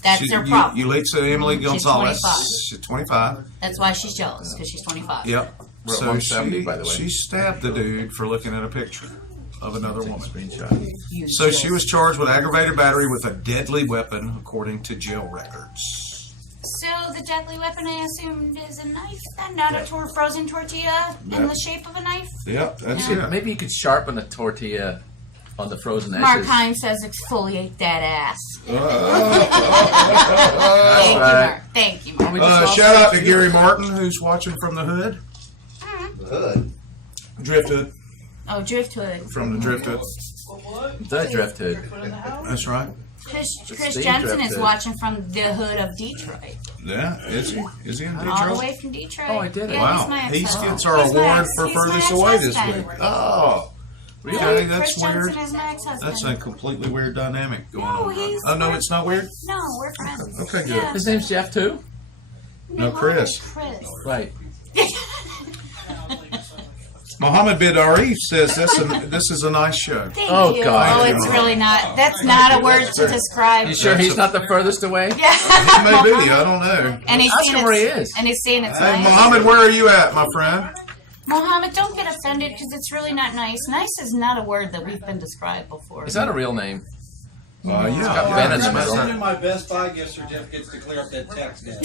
That's their problem. Ulitza Emily Gonzalez. 25. She's 25. That's why she's jealous, because she's 25. Yep. We're at So 170, by the way. she stabbed the dude for looking at a picture of another woman. Screenshot. You So she jealous. was charged with aggravated battery with a deadly weapon, according to jail records. So the deadly weapon, I assumed, is a knife, then not a frozen tortilla in the shape of a knife. Yep, that's Yeah. it. Maybe you could sharpen the tortilla on the frozen edges. Mark Hines says exfoliate that ass. Thank you, right. Mark. Thank you, Mark. We just lost Shout out to six Gary viewers. Martin, who's watching from the hood. The hood. Driftwood. Oh, Driftwood. From the Driftwood. The Driftwood. That's right. Chris Steve Jensen is Driftwood. watching from the hood of Detroit. Yeah, is he? Is he in Detroit? All the way from Detroit. Oh, I did it. Yeah, he's Wow. my He ex-husband. gets our He's my award ex- for he's my furthest away this ex-husband. week. Oh. Yeah, Okay, that's Chris weird. Jensen is my ex-husband. That's a completely weird dynamic going No, on. he's- Oh, no, it's not weird? No, we're friends. Okay, good. Yeah. His name's Jeff too. No, Chris. Chris. Right. Mohammed Bid Arif says this is a nice show. Thank Oh, you. God. Oh, it's really not. That's not a word to describe. You sure he's not the furthest away? Yeah. He may be, I don't know. And he's Ask saying him where he it's- is. And he's saying it's Hey, nice. Mohammed, where are you at, my friend? Mohammed, don't get offended because it's really not nice. Nice is not a word that we've been described before. Is that a real name? Yeah. got Ben in the I'm middle. sending my Best Buy gift certificates to clear up that tax debt.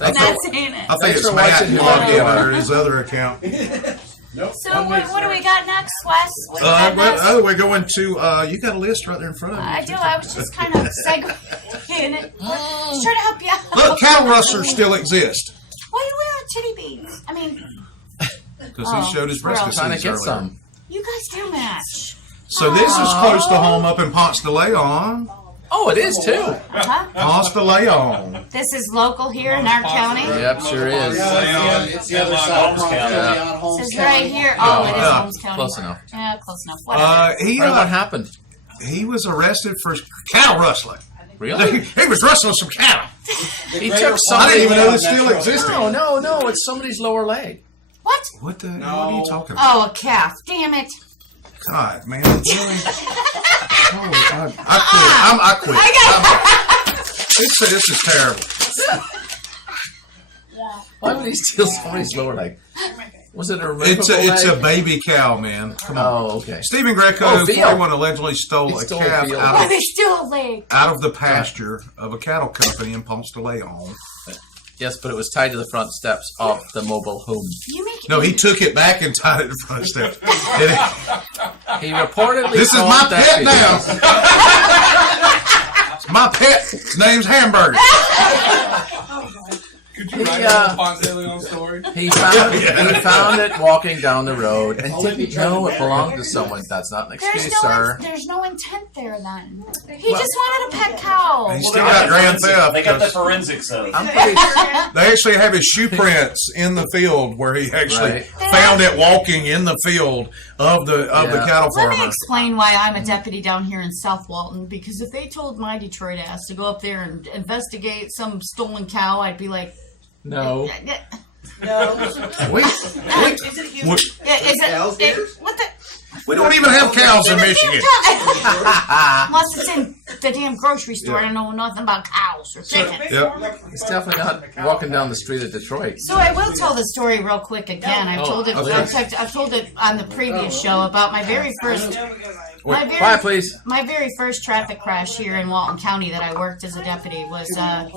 I'm not saying it. I think Thanks it's for Matt watching who the logged in video. under his other account. Nope. So what do we got next, Wes? What do we got next? We're going to, you got a list right there in front of you. I do. I was just kind of segueing it. Just trying to help you out. Look, cattle rustlers still exist. Why are you wearing titty beads? I mean, Because he showed his breast gross. Trying to disease get earlier. some. you guys do match. So this is close to home up in Ponce de Leon. Oh, it is too. Uh-huh. Ponce de Leon. This is local here in our county. Yep, sure is. It's the other side. This is right here. Oh, it is Yeah. Holmes County. Close enough. Yeah, close enough. Whatever. What happened? He was arrested for cattle rustling. Really? He was rustling some cattle. He took I somebody. didn't even know this still existed. No, it's somebody's lower leg. What? What are you talking about? Oh, a calf. Damn it. God, man. Really? I quit. This is terrible. Why would he steal somebody's lower leg? Was it a It's leg? a baby cow, man. Come on. Oh, okay. Stephen Greco, Oh, Theo. 41, allegedly stole He a stole a calf field. Why they steal a leg? out of the pasture of a cattle company in Ponce de Leon. Yes, but it was tied to the front steps of the mobile home. You make No, he took it back and tied it to the front steps. He reportedly This is told my pet deputies- now. My pet name's Hamburger. Could He, you write a Ponce de Leon story? He found it walking down the road and didn't know it belonged to someone. That's not an excuse, sir. There's no intent there then. He just wanted a pet cow. He still got grand theft. They got the 'cause forensics of it. I'm pretty They actually have his shoe prints in the field where he actually Right. found it walking in the field of the Yeah. cattle Let me farmer. explain why I'm a deputy down here in South Walton. Because if they told my Detroit ass to go up there and investigate some stolen cow, I'd be like, no. No. Wait, Is it human? what? yeah, is it, what the? We don't even have cows in Michigan. Unless it's in the damn grocery store, I don't know nothing about cows or chickens. Yep. He's definitely not walking down the street of Detroit. So I will tell the story real quick again. I've told it. okay. I've told it on the previous show about my very first. Quiet, please. My very first traffic crash here in Walton County that I worked as a deputy was.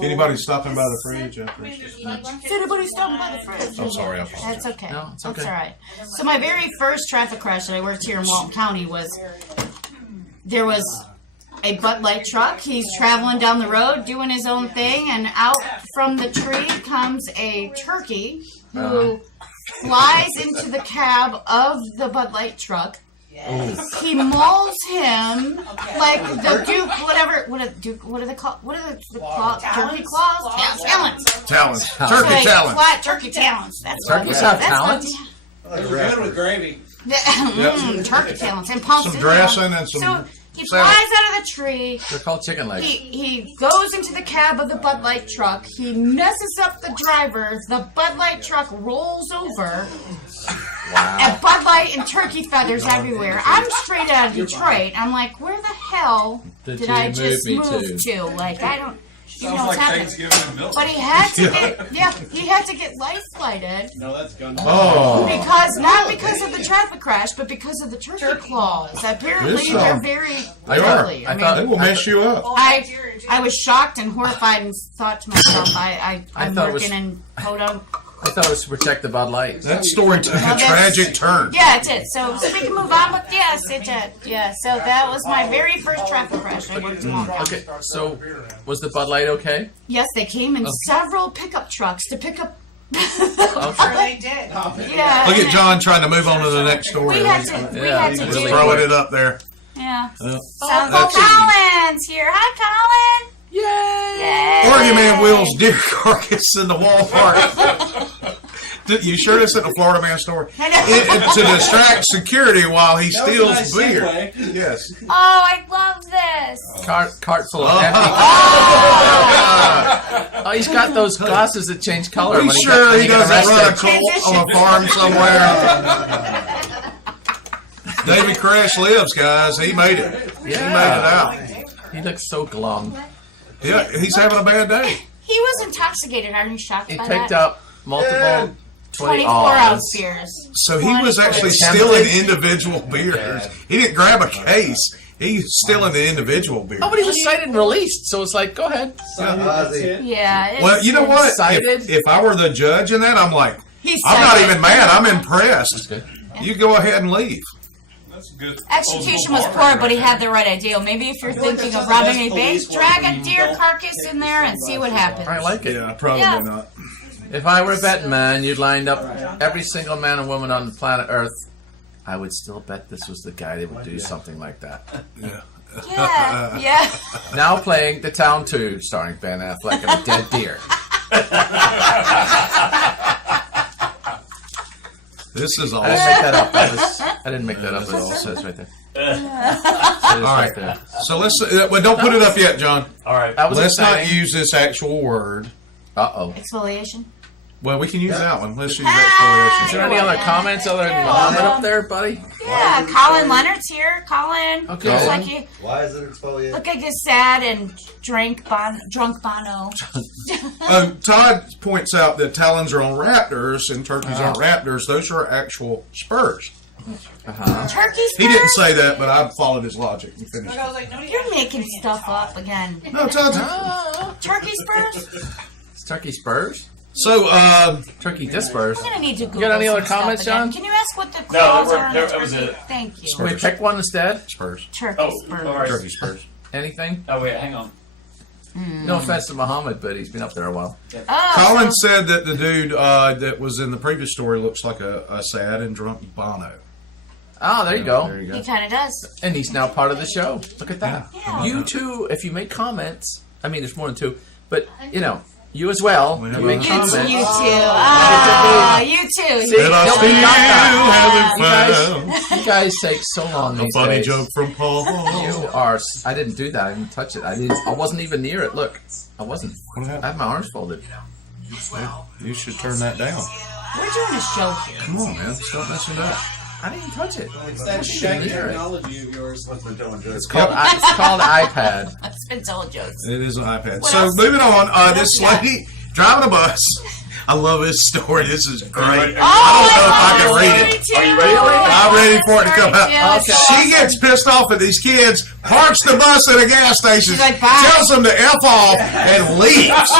Anybody stopping by the fridge? Is anybody stopping by the fridge? I'm sorry, I apologize. That's okay. No, it's That's okay. all right. So my very first traffic crash that I worked here in Walton County was there was a Bud Light truck. He's traveling down the road doing his own thing, and out from the tree comes a turkey who flies into the cab of the Bud Light truck. He mauls him like the Duke, whatever. What are they called? What are the claws? Turkey claws? Yeah, talons. Talons. So Turkey like talons. flat turkey talons. That's what. Turkeys have That's talons? They're good with gravy. Turkey talons and pumps. Some dressing and some So he salad. flies out of the tree. They're called chicken legs. He goes into the cab of the Bud Light truck. He messes up the driver. The Bud Light truck rolls over. And Bud Light and turkey feathers everywhere. I'm straight out of Detroit. I'm like, where the hell Did did you I move just me move to? Like, I don't even know Sounds what's like happening. Thanksgiving and milk. But he had to get life flighted. No, that's gun. Oh. Because not because of the traffic crash, but because of the turkey claws. Apparently, This, they're very They are. deadly. I I thought- They mean, will mess you up. I was shocked and horrified and thought to myself, I'm thought it was- working in Podunk. I thought it was to protect the Bud Light. That story took a tragic turn. Yeah, it did. So we can move on, but yes, it did. Yeah, so that was my very first traffic crash. I worked in Long Beach. Okay, so was the Bud Light okay? Yes, they came in several pickup trucks to pick up Sure they did. Yeah. Look at John trying to move on to the next story. We had to. We had to Just do. throwing it up there. Yeah. That's Colin's here. Hi, Colin. Yay! Oregon man wheels deer carcass in the Walmart. You sure this isn't a Florida man story? To distract security while he steals beer. Yes. Oh, I love this. Cart full of empty. Oh, he's got those glasses that change color. Are you sure he doesn't run a cult on a farm somewhere? David Crash lives, guys. He made it. Yeah. He made it out. He looks so glum. Yeah, he's having a bad day. He was intoxicated. Aren't you shocked He by picked that? up multiple 24-ounce beers. So he was actually stealing individual beers. He didn't grab a case. He's stealing the individual beers. Oh, but he was cited and released, so it's like, go ahead. Yeah. Well, you know what? Cited? If I were the judge in that, I'm like, He's I'm not cited. even mad. I'm impressed. Good. You go ahead and leave. That's good. Execution was poor, but he had the right idea. Maybe if you're thinking of robbing a bank, drag a deer carcass in there and see what happens. I like it. Yeah, probably Yeah. not. If I were a betting man, you'd lined up every single man and woman on the planet Earth. I would still bet this was the guy that would do something like that. Yeah. Yeah, yeah. Now playing The Town 2, starring Ben Affleck and a dead deer. This is I awesome. didn't make that up. I didn't make that up at all. It says right there. All right. So let's. But don't put it up yet, John. All right. That was Let's not exciting. use this actual word. Uh-oh. Exfoliation. Well, we can use that one. Let's use Is exfoliation. there any other comments other than Muhammad up there, buddy? Yeah, Colin Leonard's here. Colin. Okay. Looks like you Why is it exfoliated? look like you're sad and drunk Bono. Todd points out that talons are on raptors and turkeys aren't raptors. Those are actual spurs. Turkey spurs? He didn't say that, but I followed his logic and finished. I was like, nobody You're making stuff up again. No, Todd's. Turkey spurs? It's Turkey Spurs? So, Turkey Dispers. I'm gonna need to Google got any some other stuff comments, again. John? Can you ask what the No, claws that are on were- a that was turkey? it. Thank you. Can we pick one instead? spurs. Turkey Oh, spurs. all right. Turkey spurs. Anything? Oh, wait, hang on. No offense to Muhammad, but he's been up there a while. Oh, Colin so- said that the dude that was in the previous story looks like a sad and drunk Bono. Oh, there you go. There you go. he kind of does. And he's now part of the show. Look at that. Yeah. You too, if you make comments, I mean, there's more than two, but, you know, you as well, We you have make a- You comments. too. You too. Ah, you too. See, And I nobody still got that. haven't found You guys take so long a these funny days. joke from Paul. You are. I didn't do that. I didn't touch it. I wasn't even near it. Look, I wasn't. What I happened? had my arms folded. You should turn that down. We're doing a show here. Come on, man. Stop messing it up. I didn't touch it. It's that shag technology of yours. It's called iPad. It's been told jokes. It is an iPad. What So else? moving on, this you got? lady driving a bus. I love this story. This is great. Oh, I don't know if I can read it. Are you ready? I'm ready for it to come out. Okay. She gets pissed off at these kids, parks the bus at a gas station, She's like, bye. tells them to F off, and leaves.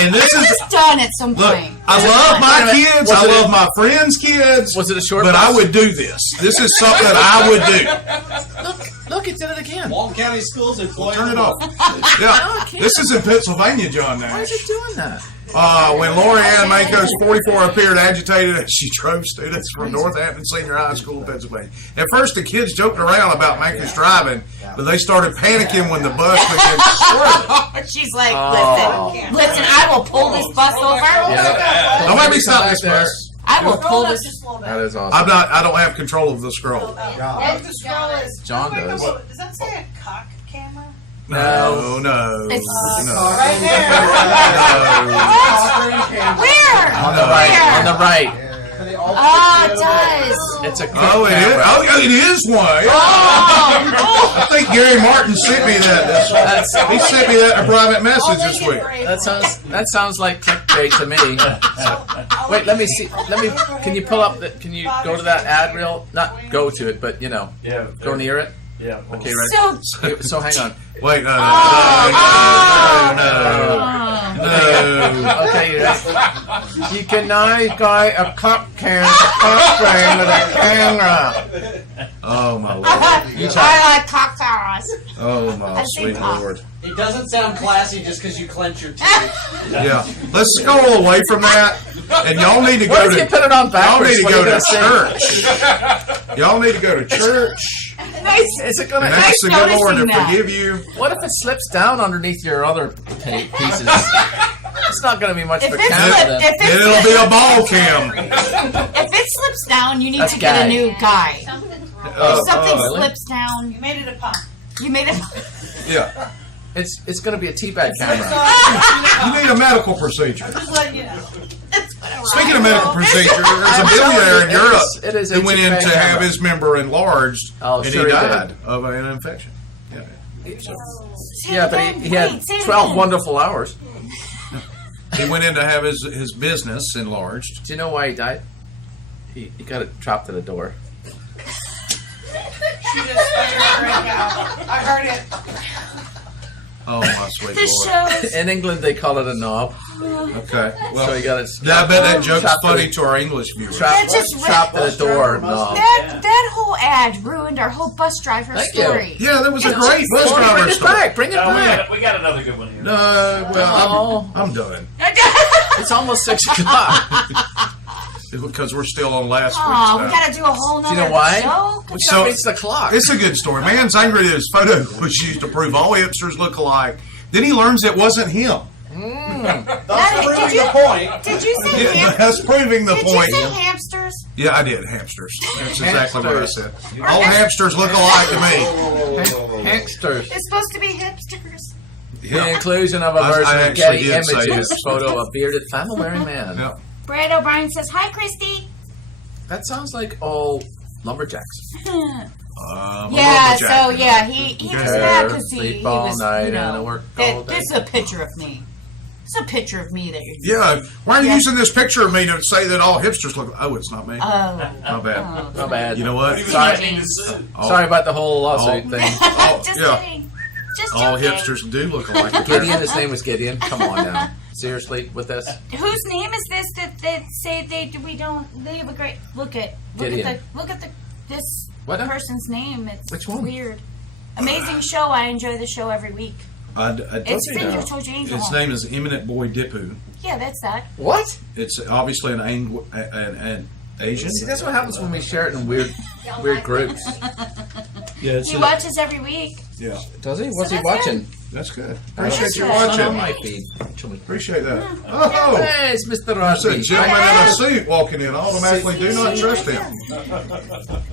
And this It is, was done at some look, point. I love my kids, I Was it love a- my friends' kids, Was it a short but bus? I would do this. This is something I would do. Look, it did it again. Walton County Schools employ. Turn it off. Yeah, this is in Pennsylvania, John Why Nash. is it doing that? When Lori Ann Mako's 44 appeared agitated as she drove students from Northampton Senior High School in Pennsylvania. At first, the kids joked around about Mako's driving, but they started panicking when the bus began swirling. She's like, Oh. listen, I will pull this bus over. Don't make me stop this there. bus. I will pull this. That is awesome. I don't have control of the scroll. And the scroll is. John wait, does. Does that say a cock camera? No. It's No. Right there. where? On the right. On the right. Oh, it does. It's a quick Oh, it is. camera. Oh, yeah, it is one. I think Gary Martin sent me that. He sent me that in a private message this week. That sounds like clickbait to me. Wait, let me see. Can you pull up? Can you go to that ad reel? Not go to it, but you know, Yeah. go near it. Yeah. Okay, ready? So hang on. Wait, no. Okay, you ready? You can now buy a cock can frame with a camera. Oh my lord. I like cocktails. Oh my sweet cock. lord. It doesn't sound classy just because you clench your teeth. Yeah. Let's go away from that. And y'all need to What go if to you put it on y'all backwards? need to What go are you to gonna say? church. Y'all need to go to church. Is it gonna? And ask the good Lord to noticing that. forgive you. What if it slips down underneath your other pieces? It's not going to be much of a If it camera slip- then. if Then it'll be a ball cam. If it slips down, you need That's to get a gag. new guy. If something really? slips down, You made it a pump. you made it. Yeah. It's going to be a teabag camera. You need a medical procedure. Just letting you know. Speaking of medical procedure, there's a billionaire in Europe It is a who went in teabag to have camera. his member enlarged, Oh, and sure he he died did. of an infection. Yeah. Yeah, but he had 12 wonderful hours. He went in to have his business enlarged. Do you know why he died? He got it trapped at a door. She just let her break out. I heard it. Oh my sweet This lord. shows. In England, they call it a knob. Okay. Well, So he got it I bet that joke's trapped funny at to our English viewers. trapped, That just trapped at a door knob. That whole ad ruined our whole bus driver Thank you. story. Yeah, that was a great bus Bring driver it story. back. Bring it back. We got another good one here. No, well, Oh. I'm done It's almost 6 o'clock. because we're still on last Oh, we week's. gotta do a whole Do nother you know why? show. Which So- means the clock. It's a good story. Man's angry that his photo was used to prove all hipsters look alike. Then he learns it wasn't him. That's proving the point. Did you say Yeah, ham- that's proving the Did point. you say hamsters? Yeah, I did. Hamsters. That's exactly what I said. Hamsters. All hamsters look alike to me. Hamsters. It's supposed to be hipsters. The Yeah. inclusion of a I version of actually Getty did say Images it. photo of a bearded family-wearing man. Yeah. Brad O'Brien says, "Hi, Christy." That sounds like all lumberjacks. Yeah, so yeah, he was Good. mad because he Sleep all was, night you know, and work all day. this is a picture of me. It's a picture of me that you're. Yeah. Why are you Yeah. using this picture of me to say that all hipsters look? Oh, it's not me. Oh, My bad. Not bad. You know what? Sorry, sorry about the whole lawsuit Oh. thing. Oh, just yeah. kidding. Just All joking. hipsters do look alike. Gideon, his name was Gideon. Come on now. Seriously, with this? Whose name is this that say they have a great look at Gideon. this What? person's name. It's Which one? weird. Amazing show. I enjoy the show every week. I don't It's know. Finger Told You Angel. Its name is Eminent Boy Dipu. Yeah, that's that. What? It's obviously an Asian. See, that's what happens when we share it in weird groups. Yeah, He watches every week. Yeah, Does he? What's So he that's watching? that's good. That's Appreciate you good. On watching. my feed, actually. Appreciate that. Oh, Hey, it's Mr. that's a Rosby. gentleman in a suit walking in. Automatically do not trust him.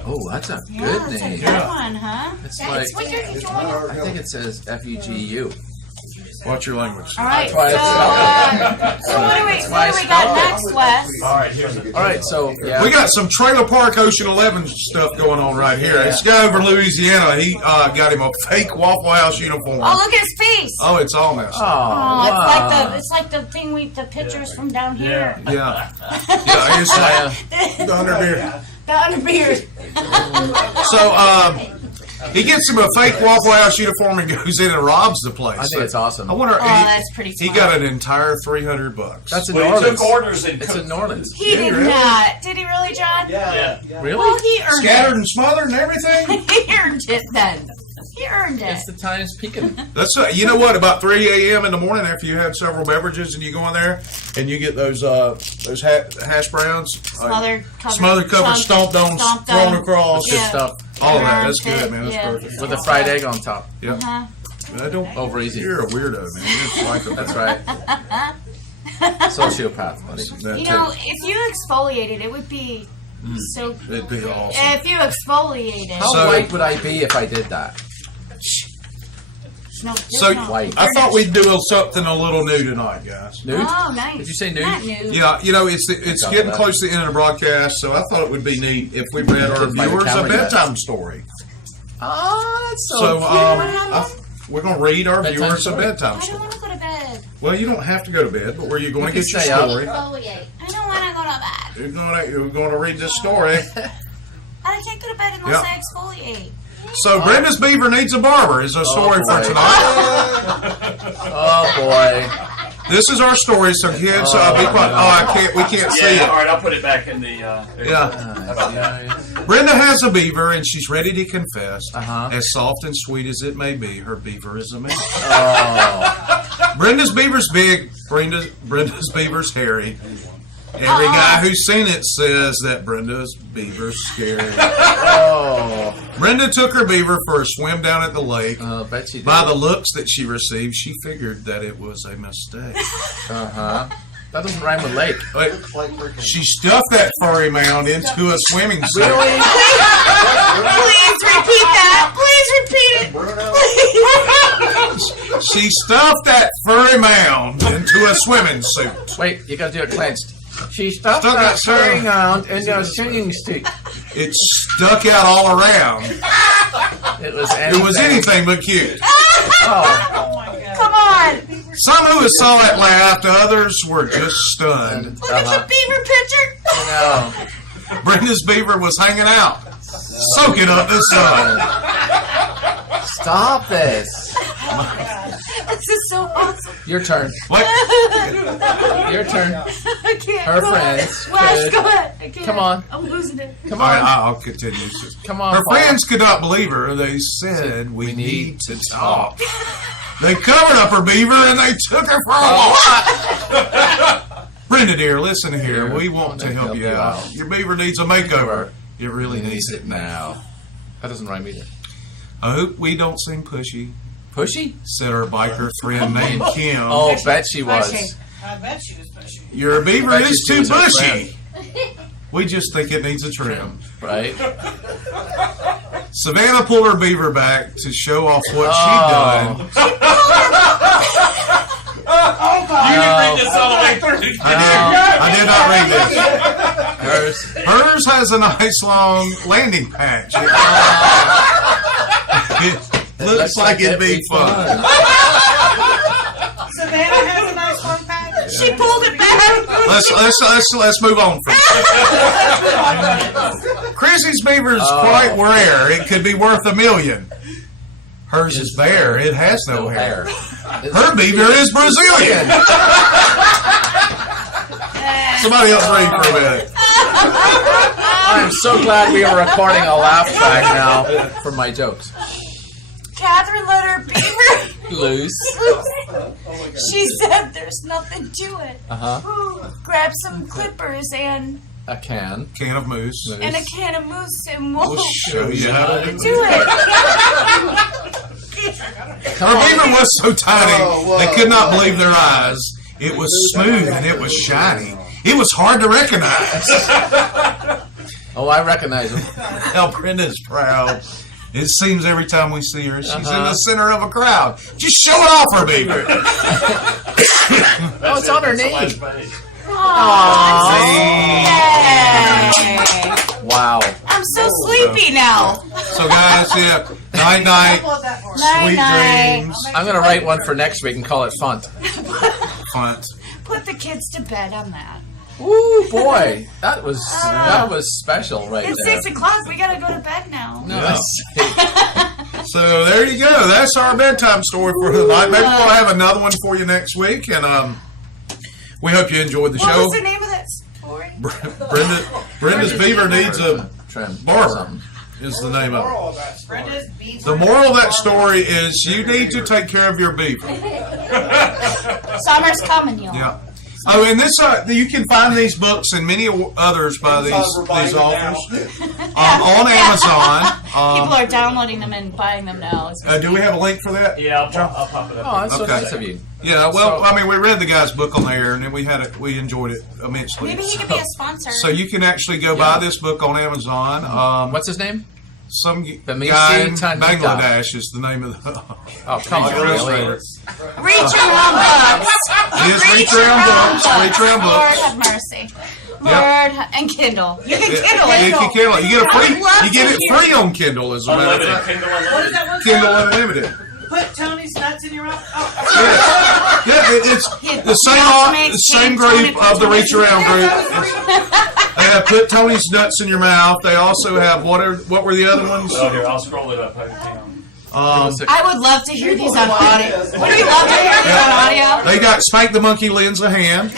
Oh, that's a Yeah, good it's a name. good one, huh? It's That's like, what you're doing. I think it says F-U-G-U. Watch your language. All right. So, Try it. so what do we got next, Wes? All right, here's it. All right, so, yeah. We got some Trailer Park Ocean 11 stuff going on right here. This guy over in Louisiana, he got him a fake Waffle House uniform. Oh, look at his face. Oh, it's all messed up. Oh, Oh, wow. it's like the thing the pictures from down here. Yeah. Yeah, it's like the underbeard. The underbeard. So, he gets him a fake Waffle House uniform and goes in and robs the place. I think it's awesome. I wonder. Oh, that's pretty He smart. got an entire $300. That's in Well, he Orleans. took orders and It's cooked. in New Orleans. He did really? not. Did he really, John? Yeah. Really? Well, he earned Scattered and smothered and everything. it. He earned it then. He earned it. It's the Times Pekin. That's you know what? About 3 a.m. in the morning, after you had several beverages, and you go in there and you get those hash browns, Smothered, covered, stomped on, thrown across, Good stuff. all of that. Around That's good, it, man. That's yeah. perfect. With a fried egg on top. Yeah. Huh? I don't. Over easy. You're a weirdo, man. It's like That's right. Sociopath, buddy. That You know, if you exfoliated, it would be so. it'd be awesome. If you exfoliated, How So- white would I be if I did that? no, So no. White. I thought we'd do something a little new tonight, guys. Nude? Oh, nice. Did you say nude? Not nude. Yeah, you know, it's Talk getting about close to the end of the broadcast, so I thought it would be neat if we read our Didn't buy the viewers a camera yet. bedtime story. Oh, that's so, So cute. we're going to read our Bedtime viewers a story? bedtime I don't story. want to go to bed. Well, you don't have to go to bed, but where you're going to You get can your stay up. story. Exfoliate. I don't want to go to bed. You're going to read this story. I can't go to bed unless Yeah. I exfoliate. So Brenda's Beaver Needs a Barber is our story for tonight. Oh boy. This is our story, so kids, be quiet. We can't see it. All right, I'll put it back in the. Yeah. Brenda has a beaver, and she's ready to confess. As soft and sweet as it may be, her beaver is a man. Brenda's beaver's big. Brenda's beaver's hairy. Every guy who's seen it says that Brenda's beaver's scary. Brenda took her beaver for a swim down at the lake. Bet she did. By the looks that she received, she figured that it was a mistake. That doesn't rhyme with lake. Wait, she stuffed that furry mound into a swimming suit. Really? Please repeat that. Please repeat it. She stuffed that furry mound into a swimming suit. Wait, you gotta do it clenched. She stuffed Stuck that that furry mound into a singing stick. It stuck out all around. It was anything but cute. Come on. Some who saw it laughed, others were just stunned. Look at the beaver picture. No. Brenda's beaver was hanging out, soaking up the sun. Stop this. This is so awesome. Your turn. What? Your turn. I can't. Her Go friends ahead. Flash, could- go ahead. I can't. Come on. I'm losing it. Come All on. right, I'll continue. Come on. Her Paula. friends could not believe her. They said, we need to talk. They covered up her beaver and they took her for a walk. Brenda, dear, listen here. We want to help you out. Your beaver needs a makeover. It really needs it now. That doesn't rhyme either. I hope we don't sing pushy, Pushy? said her biker friend named Kim. Oh, bet she was. I bet she was pushing. Your beaver Bet is she too was her bushy. We just think it needs a trim. Right? Savannah pulled her beaver back to show off what she'd done. You didn't read this all the way through. I did not read this. Hers. Hers has a nice long landing patch. It looks like it'd be fun. Savannah has a nice long package. She pulled it back. Let's move on from Chrissy's beaver is quite rare. It could be worth $1 million. Hers is bare. It has no hair. Her beaver is Brazilian. Somebody else read for a minute. I'm so glad we are recording a laugh track now for my jokes. Catherine let her beaver Loose. She said there's nothing to it. Grab some clippers and A can. Can of moose. a can of mousse and we'll Show you how to do do it. Her beaver was so tiny, they could not believe their eyes. It was smooth and it was shiny. It was hard to recognize. Oh, I recognize him. Now Brenda's proud. It seems every time we see her, she's in the center of a crowd. Just showing off her beaver. Oh, it's on her knee. Wow. I'm so sleepy now. So guys, yeah, night, sweet dreams. I'm going to write one for next week and call it Font. Font. Put the kids to bed on that. Ooh, boy. That was special right It's there. 6 o'clock. We gotta go to bed now. No. So there you go. That's our bedtime story for tonight. Maybe we'll have another one for you next week. And we hope you enjoyed the What show. was the name of that story? Brenda's beaver needs a Trim. barber. Is the name of it. Brenda's beaver. The moral of that story is you need to take care of your beaver. Summer's coming, y'all. Yeah. Oh, and this you can find these books and many others by these authors on Amazon. People are downloading them and buying them now. Do we have a link for that? Yeah, I'll pop it up. Oh, that's so Okay. nice of you. Yeah. Well, I mean, we read the guy's book on there, and then we enjoyed it immensely. Maybe he could be a sponsor. So you can actually go buy this book on Amazon. What's his name? Some Bamisi guy in Tanita. Bangladesh is the name of the Oh, come on, really? Read your own books. Yes, read your own books. Read your own Lord books. have mercy. Lord and Kindle. You can Kindle it. You can Kindle. You get a free. You get it free on Kindle as a matter of Unlimited. fact. Kindle What is Unlimited. that one? Kindle Unlimited. Put Tony's nuts in your mouth. Oh. Yeah, it's the same group of the Reach Around group. They have Put Tony's Nuts in Your Mouth. They also have what were the other ones? Oh, here, I'll scroll it up. How you can. I would love to hear these on audio. Would we love to hear these on audio? They got Spank the Monkey lends a hand.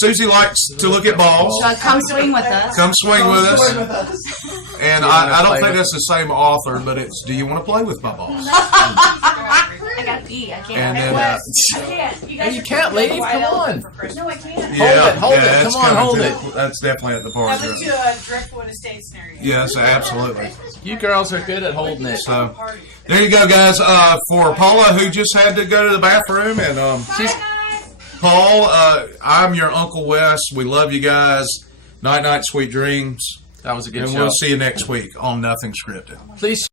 Susie likes to look at balls. Come swing with us. Come swing with us. And I don't think that's the same author, but it's Do You Want to Play With My Balls? I gotta pee. I can't. And then, I can't. You guys You are can't leave. Come on. No, I can't. Hold it. it's Come on, coming hold too. it. That's definitely at the That party. went to a Driftwood Estate scenario. Yes, absolutely. You girls are good at holding it. So there you go, guys. For Paula, who just had to go to the bathroom, and she's Paul. I'm your Uncle Wes. We love you guys. Night, night, sweet dreams. That was a good And show. we'll see you next week on Nothing Scripted. Please